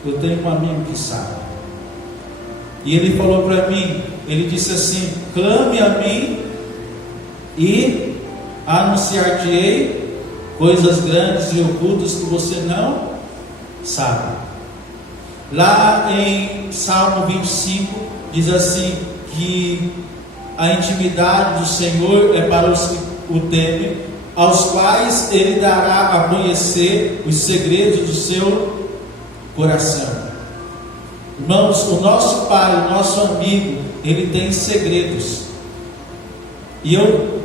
eu tenho um amigo que sabe. E ele falou para mim, ele disse assim: clame a mim e anunciar-te-ei coisas grandes e ocultas que você não sabe. Lá em Salmo 25 diz assim, que a intimidade do Senhor é para os que o temem, aos quais Ele dará a conhecer os segredos do seu coração. Irmãos, o nosso Pai, o nosso amigo, Ele tem segredos. E eu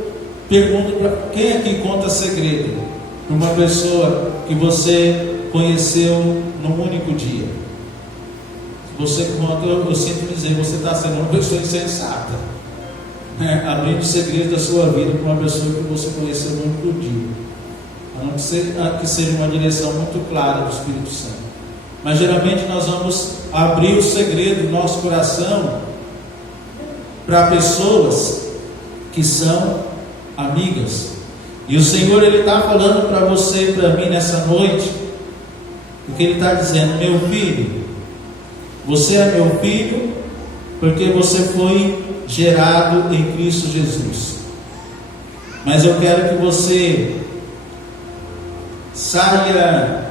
pergunto para quem aqui conta segredo para uma pessoa que você conheceu num único dia? Você conta, eu sinto dizer, você está sendo uma pessoa insensata, abrindo o segredo da sua vida para uma pessoa que você conheceu num único dia, a não ser que seja uma direção muito clara do Espírito Santo. Mas geralmente nós vamos abrir o segredo do nosso coração para pessoas que são amigas. E o Senhor, Ele está falando para você e para mim nessa noite, porque Ele está dizendo: meu filho, você é meu filho porque você foi gerado em Cristo Jesus. Mas eu quero que você saia,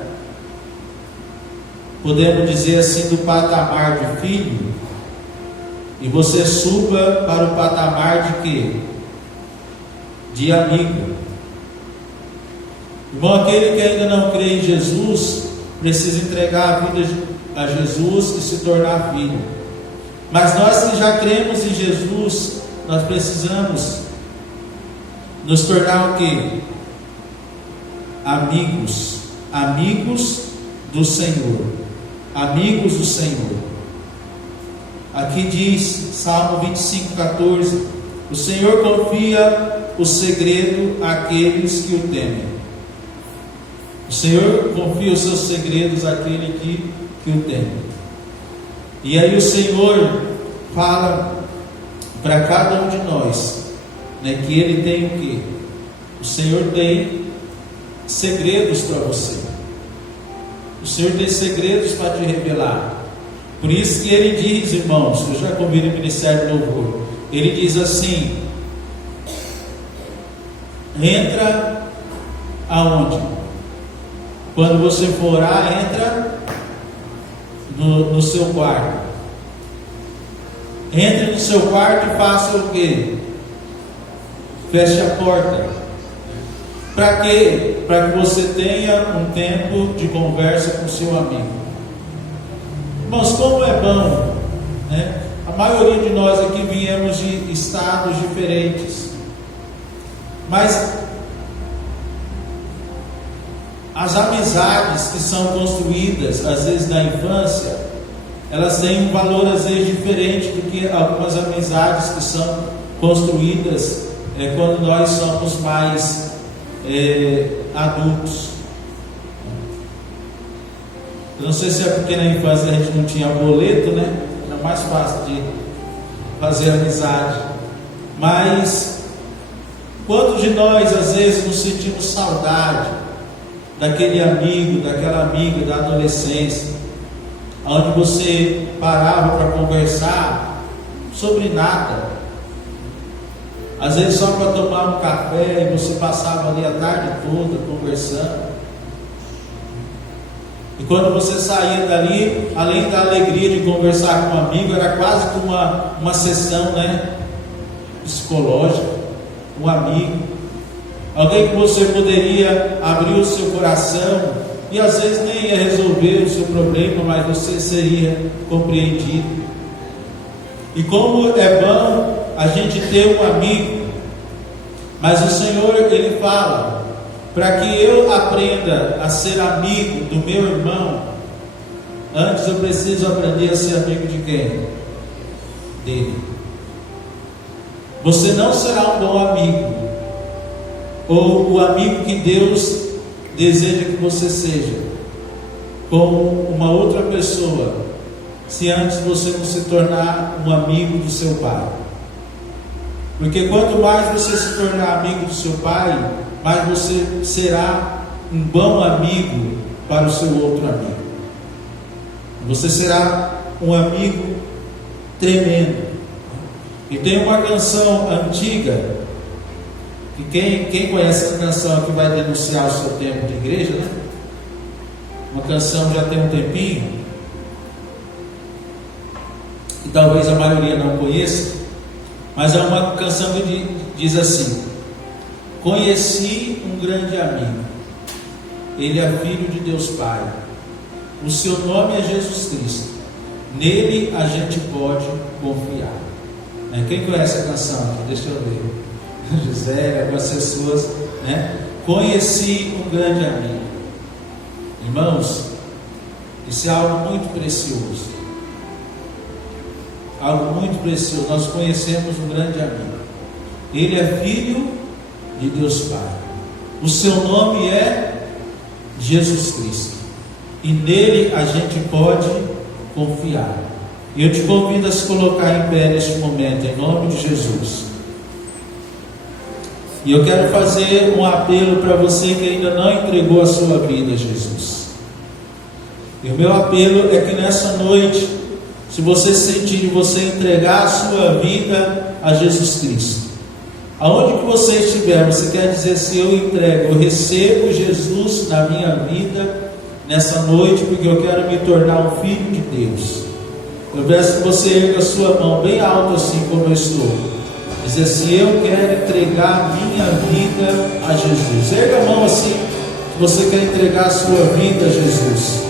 podemos dizer assim, do patamar de filho, e você suba para o patamar de quê? De amigo. Irmão, aquele que ainda não crê em Jesus precisa entregar a vida a Jesus e se tornar filho. Mas nós que já cremos em Jesus, nós precisamos nos tornar o quê? Amigos. Amigos do Senhor. Amigos do Senhor. Aqui diz, Salmo 25:14: o Senhor confia o segredo àqueles que o temem. O Senhor confia os seus segredos àquele que o teme. E aí o Senhor fala para cada um de nós, né, que Ele tem o quê? O Senhor tem segredos para você. O Senhor tem segredos para te revelar. Por isso que Ele diz, irmãos, eu já convido o Ministério do Louvor, Ele diz assim: entra aonde? Quando você for orar, entra no seu quarto. Entre no seu quarto e faça o quê? Feche a porta. Para quê? Para que você tenha um tempo de conversa com seu amigo. Irmãos, como é bom, né? A maioria de nós aqui viemos de estados diferentes, mas as amizades que são construídas, às vezes na infância, elas têm um valor às vezes diferente do que algumas amizades que são construídas quando nós somos mais adultos. Eu não sei se é porque na infância a gente não tinha boleto, né? Era mais fácil de fazer amizade. Mas quantos de nós às vezes nos sentimos saudade daquele amigo, daquela amiga da adolescência, onde você parava para conversar sobre nada, às vezes só para tomar um café, e você passava ali a tarde toda conversando. E quando você saía dali, além da alegria de conversar com um amigo, era quase que uma sessão, né, psicológica, um amigo, alguém que você poderia abrir o seu coração, e às vezes nem ia resolver o seu problema, mas você seria compreendido. E como é bom a gente ter um amigo, mas o Senhor, Ele fala, para que eu aprenda a ser amigo do meu irmão, antes eu preciso aprender a ser amigo de quem? Dele. Você não será um bom amigo, ou o amigo que Deus deseja que você seja, com uma outra pessoa, se antes você não se tornar um amigo do seu pai. Porque quanto mais você se tornar amigo do seu pai, mais você será um bom amigo para o seu outro amigo. Você será um amigo tremendo. E tem uma canção antiga, que quem conhece essa canção aqui vai denunciar o seu tempo de igreja, né? Uma canção já tem um tempinho, e talvez a maioria não conheça, mas é uma canção que diz assim: conheci um grande amigo, ele é filho de Deus Pai, o seu nome é Jesus Cristo, nele a gente pode confiar. Quem conhece a canção aqui? Deixa eu ver. José, algumas pessoas, né? Conheci um grande amigo. Irmãos, isso é algo muito precioso. Algo muito precioso. Nós conhecemos um grande amigo. Ele é filho de Deus Pai. O seu nome é Jesus Cristo. E nele a gente pode confiar. E eu te convido a se colocar em pé neste momento, em nome de Jesus. E eu quero fazer um apelo para você que ainda não entregou a sua vida a Jesus. E o meu apelo é que nessa noite, se você sentir de você entregar a sua vida a Jesus Cristo, aonde que você estiver, você quer dizer: se eu entrego, eu recebo Jesus na minha vida nessa noite, porque eu quero me tornar um filho de Deus. Eu peço que você erga a sua mão bem alto assim como eu estou. Dizer assim: eu quero entregar a minha vida a Jesus. Erga a mão assim, se você quer entregar a sua vida a Jesus.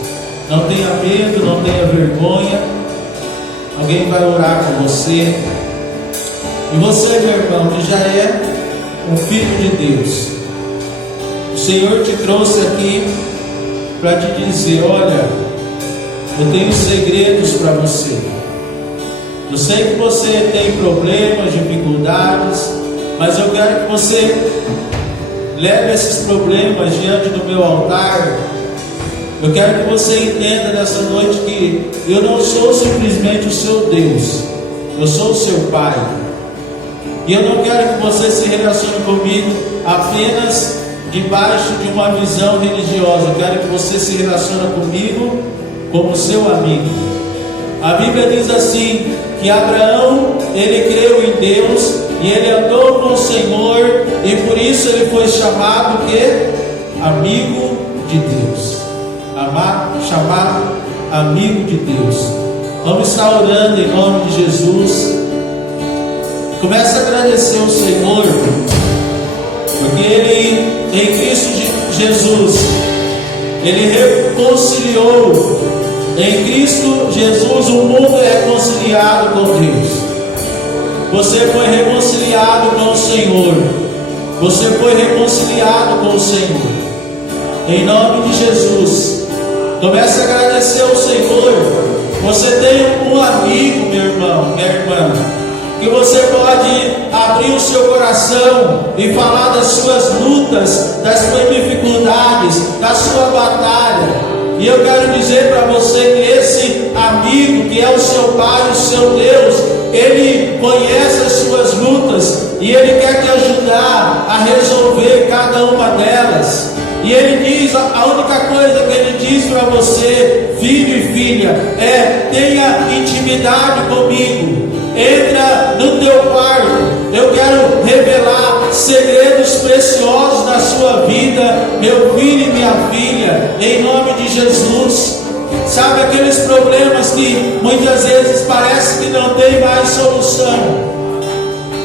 Não tenha medo, não tenha vergonha. Alguém vai orar com você. E você, meu irmão, que já é um filho de Deus, o Senhor te trouxe aqui para te dizer: olha, eu tenho segredos para você. Eu sei que você tem problemas, dificuldades, mas eu quero que você leve esses problemas diante do meu altar. Eu quero que você entenda nessa noite que eu não sou simplesmente o seu Deus, eu sou o seu Pai. E eu não quero que você se relacione comigo apenas debaixo de uma visão religiosa. Eu quero que você se relacione comigo como seu amigo. A Bíblia diz assim, que Abraão, ele creu em Deus e ele andou com o Senhor, e por isso ele foi chamado que amigo de Deus. Chamado amigo de Deus. Vamos estar orando em nome de Jesus. Começa a agradecer ao Senhor, porque ele, em Cristo Jesus, ele reconciliou. Em Cristo Jesus o mundo é reconciliado com Deus. Você foi reconciliado com o Senhor. Você foi reconciliado com o Senhor. Em nome de Jesus, comece a agradecer ao Senhor. Você tem um amigo, meu irmão, minha irmã, que você pode abrir o seu coração e falar das suas lutas, das suas dificuldades, da sua batalha. E eu quero dizer para você que esse amigo, que é o seu Pai, o seu Deus, ele conhece as suas lutas e ele quer te ajudar a resolver cada uma delas. E ele diz, a única coisa que ele diz para você, filho e filha, é: tenha intimidade comigo. Entra no teu quarto. Eu quero revelar segredos preciosos da sua vida, meu filho e minha filha, em nome de Jesus. Sabe aqueles problemas que muitas vezes parece que não tem mais solução?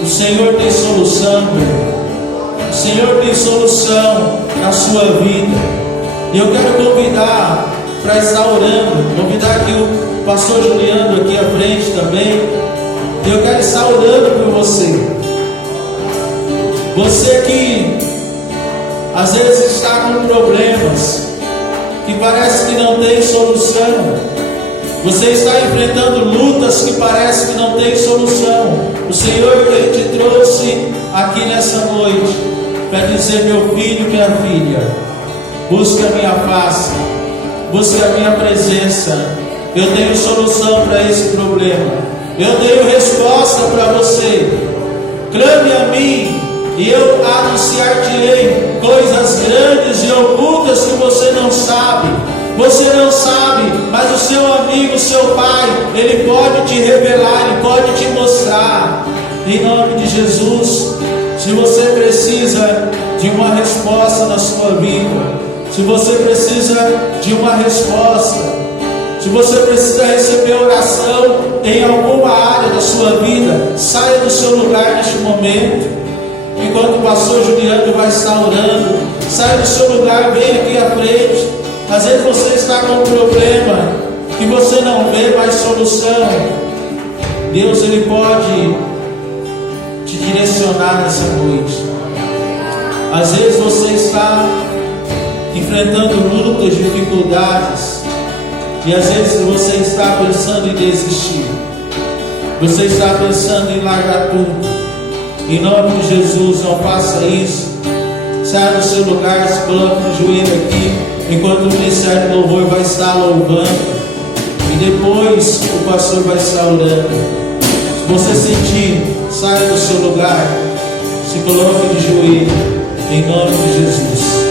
O Senhor tem solução, meu irmão. O Senhor tem solução na sua vida. E eu quero convidar para estar orando, convidar aqui o pastor Juliano aqui à frente também. Eu quero estar orando por você. Você que às vezes está com problemas que parece que não tem solução. Você está enfrentando lutas que parece que não tem solução. O Senhor, Ele te trouxe aqui nessa noite para dizer: meu filho, minha filha, busque a minha face, busque a minha presença. Eu tenho solução para esse problema. Eu tenho resposta para você. Clame a mim e eu anunciar-te-ei coisas grandes e ocultas que você não sabe. Você não sabe, mas o seu amigo, o seu pai, ele pode te revelar, ele pode te mostrar. Em nome de Jesus, se você precisa de uma resposta na sua vida, se você precisa de uma resposta, se você precisa receber oração em alguma área da sua vida, saia do seu lugar neste momento, enquanto o pastor Juliano vai estar orando. Saia do seu lugar, vem aqui à frente. Às vezes você está com um problema que você não vê mais solução. Deus, Ele pode te direcionar nessa noite. Às vezes você está enfrentando lutas, dificuldades, e às vezes você está pensando em desistir. Você está pensando em largar tudo. Em nome de Jesus, não faça isso. Saia do seu lugar, se coloque de joelho aqui, enquanto o ministério do louvor vai estar louvando. E depois o pastor vai estar orando. Se você sentir, saia do seu lugar, se coloque de joelho, em nome de Jesus.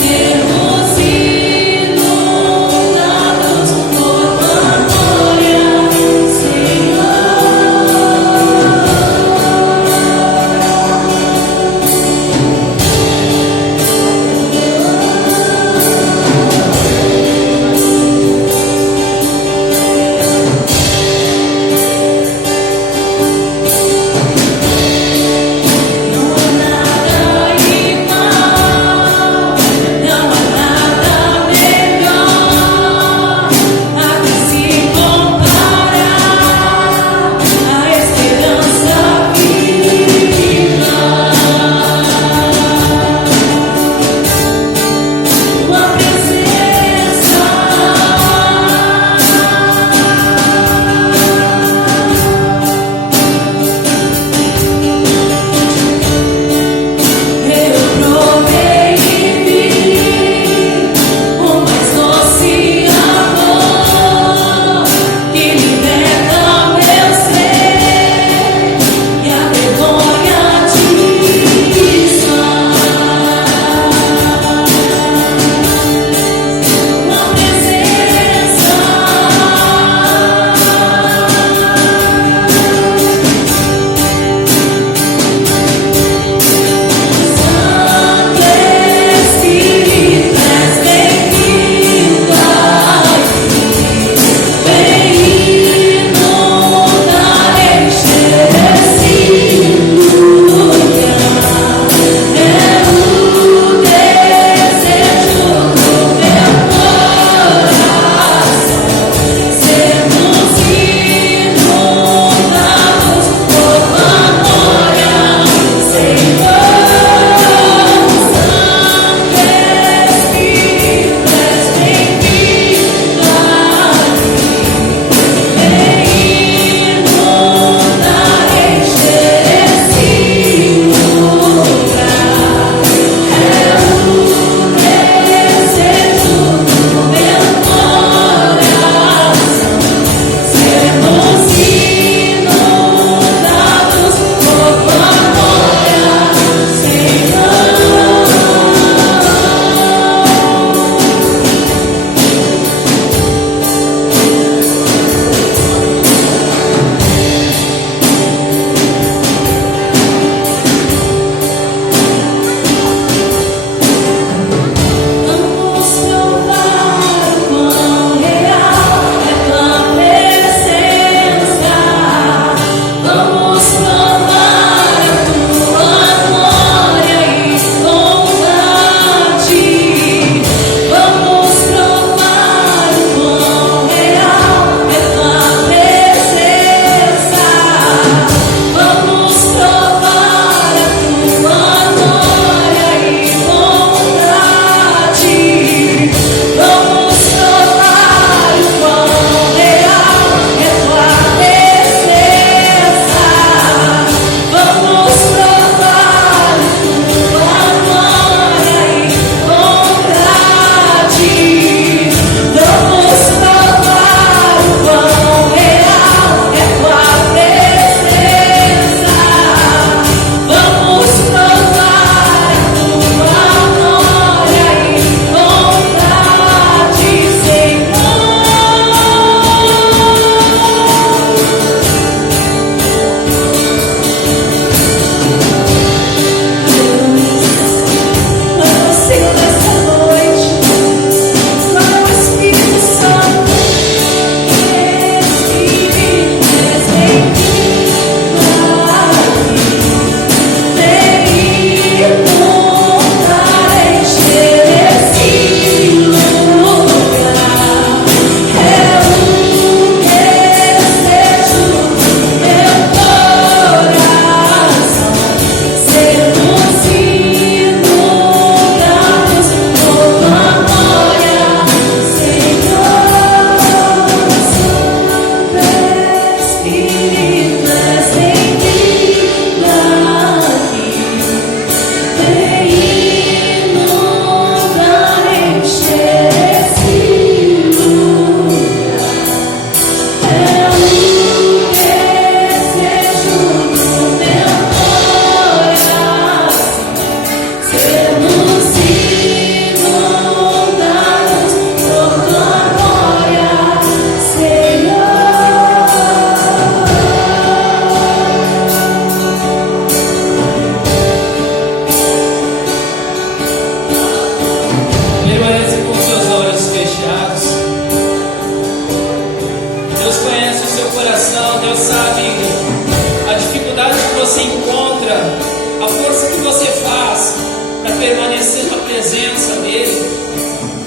Sermos inundados por amor.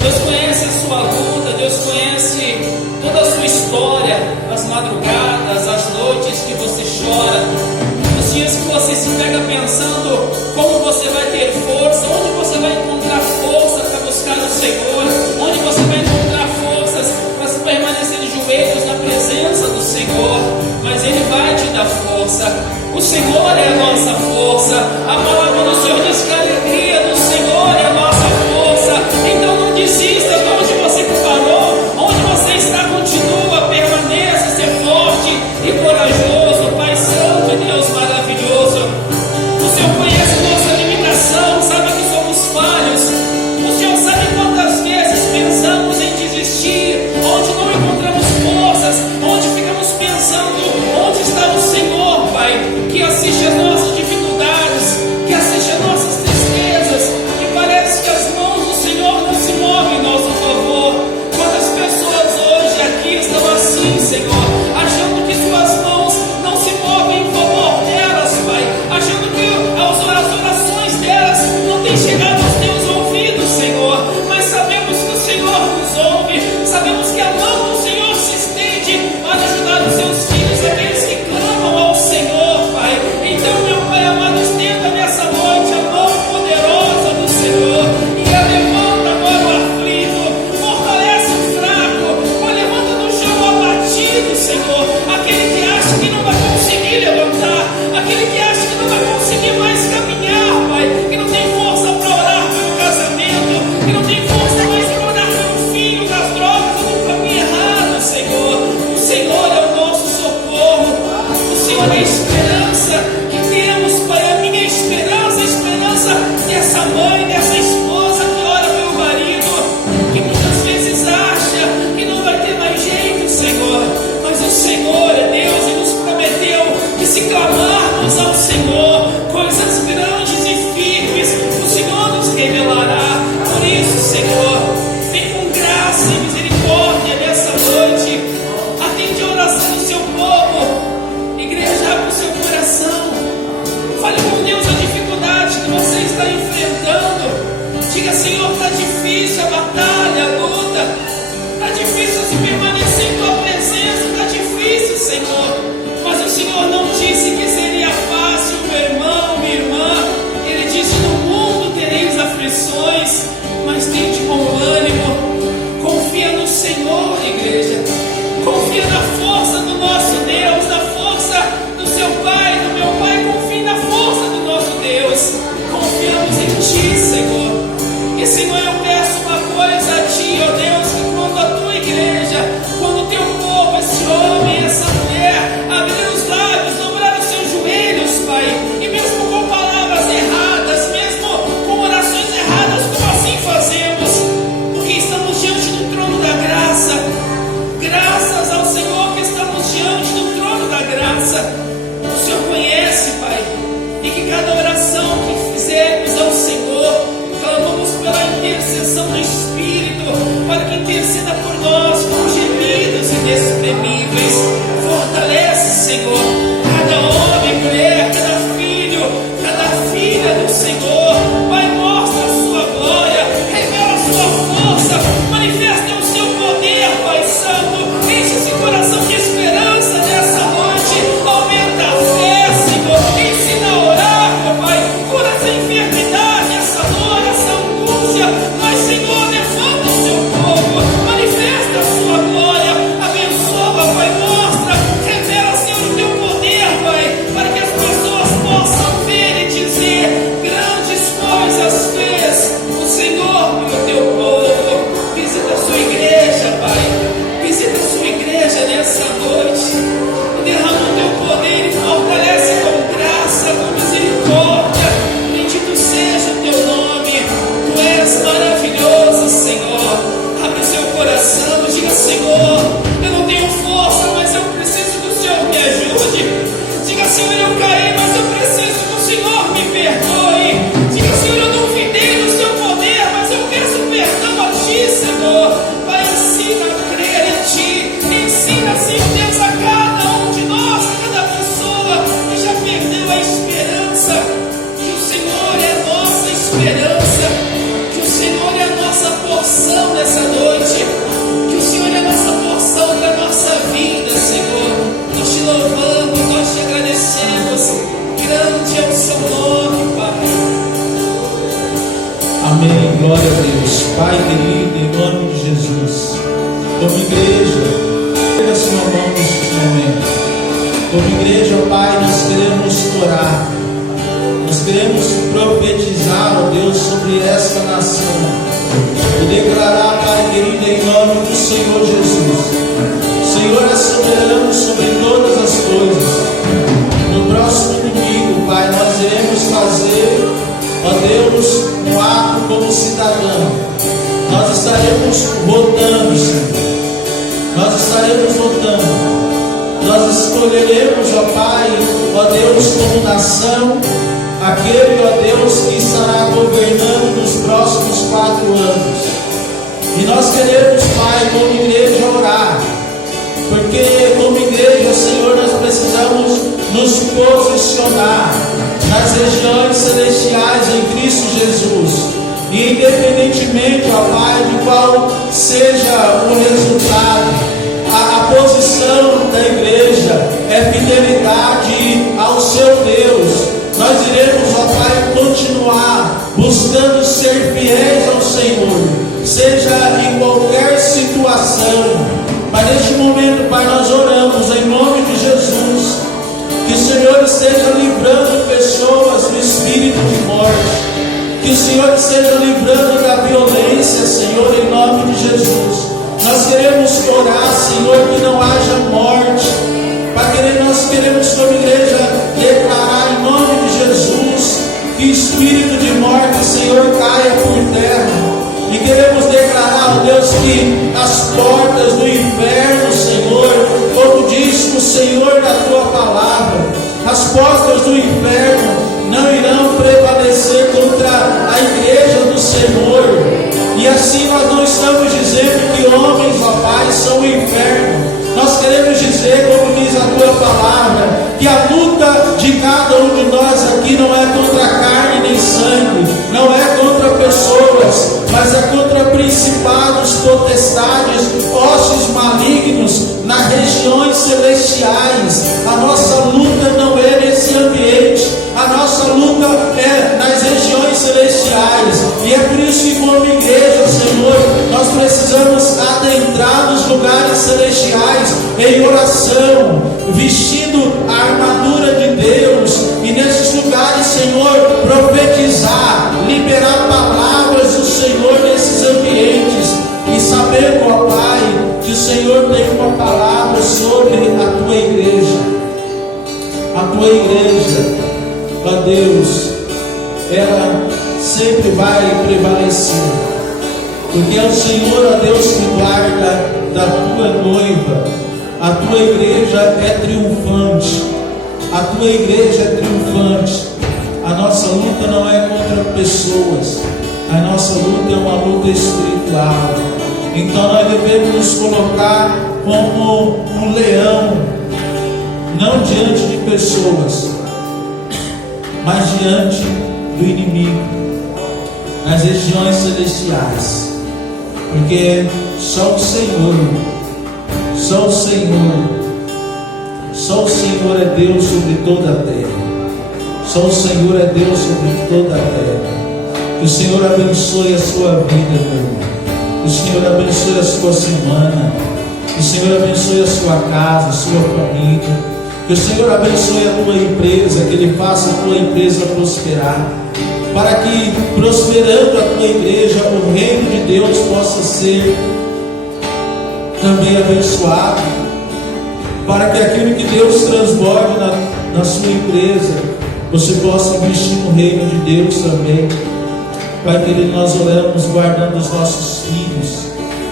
Deus conhece a sua luta, Deus conhece toda a sua história, as madrugadas, as noites que você chora, os dias que você se pega pensando como você vai ter força, onde você vai encontrar força para buscar o Senhor, onde você vai encontrar forças para se permanecer de joelhos na presença do Senhor. Mas Ele vai te dar força. O Senhor é a nossa força. A palavra do Senhor diz que a alegria do Senhor é a nossa força. Então não desista de onde você parou, onde você está, continua, permaneça, ser forte e corajoso. Pai Santo e Deus maravilhoso, o Senhor conhece nossa limitação, sabe que somos Pai querido, em nome de Jesus, como igreja, pega a sua mão neste momento. Como igreja, Pai, nós queremos orar, nós queremos profetizar, ó Deus, sobre esta nação e declarar, Pai querido, em nome do Senhor Jesus. O Senhor é soberano sobre todas as coisas. No próximo domingo, Pai, nós iremos fazer, ó Deus, um ato como cidadão. Nós estaremos votando, Senhor. Nós estaremos votando. Nós escolheremos, ó Pai, ó Deus, como nação, aquele, ó Deus, que estará governando nos próximos 4 anos. E nós queremos, Pai, como igreja, orar. Porque como igreja, Senhor, nós precisamos nos posicionar nas regiões celestiais em Cristo Jesus. E independentemente, ó Pai, de qual seja o resultado, a posição da igreja é fidelidade ao seu Deus. Nós iremos, ó Pai, continuar buscando ser fiéis ao Senhor, seja em qualquer situação. Mas neste momento, Pai, nós oramos em nome de Jesus, que o Senhor esteja livrando pessoas do espírito de morte, que o Senhor esteja livrando da violência, Senhor, em nome de Jesus. Nós queremos orar, Senhor, que não haja morte. Pai, nós queremos, como igreja, declarar em nome de Jesus que espírito de morte, Senhor, caia por terra. E queremos declarar, ó Deus, que as portas do inferno, Senhor, como diz o Senhor na tua palavra, as portas do inferno não irão prevalecer contra a igreja do Senhor. E assim nós não estamos dizendo que homens, ó Pai, são o inferno. Nós queremos dizer, como diz a tua palavra, que a luta de cada um de nós aqui não é contra carne nem sangue, não é contra pessoas, mas é contra principados, potestades, hostes malignos nas regiões celestiais. A nossa luta não é nesse ambiente, a nossa luta é nas regiões celestiais. E é por isso que, como igreja, Senhor, nós precisamos adentrar nos lugares celestiais em oração, vestindo a armadura de Deus, e nesses lugares, Senhor, profetizar, liberar palavras do Senhor nesses ambientes, e sabendo, ó Pai, que o Senhor tem uma palavra sobre a tua igreja. A tua igreja, ó Deus, ela sempre vai prevalecer, porque é o Senhor, ó Deus, que guarda da tua noiva. A tua igreja é triunfante, a tua igreja é triunfante. A nossa luta não é contra pessoas, a nossa luta é uma luta espiritual. Então nós devemos nos colocar como um leão, não diante de pessoas, mas diante do inimigo, nas regiões celestiais, porque só o Senhor é Deus sobre toda a terra. Só o Senhor é Deus sobre toda a terra. Que o Senhor abençoe a sua vida, meu irmão. Que o Senhor abençoe a sua semana. Que o Senhor abençoe a sua casa, a sua família. Que o Senhor abençoe a tua empresa, que Ele faça a tua empresa prosperar, para que, prosperando a tua igreja, o reino de Deus possa ser também abençoado, para que aquilo que Deus transborde na sua empresa, você possa investir no reino de Deus também. Pai querido, nós oramos guardando os nossos filhos,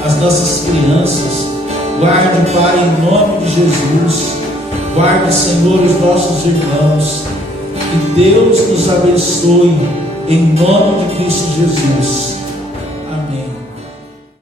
as nossas crianças. Guarde, Pai, em nome de Jesus. Guarde, Senhor, os nossos irmãos. Que Deus nos abençoe em nome de Cristo Jesus.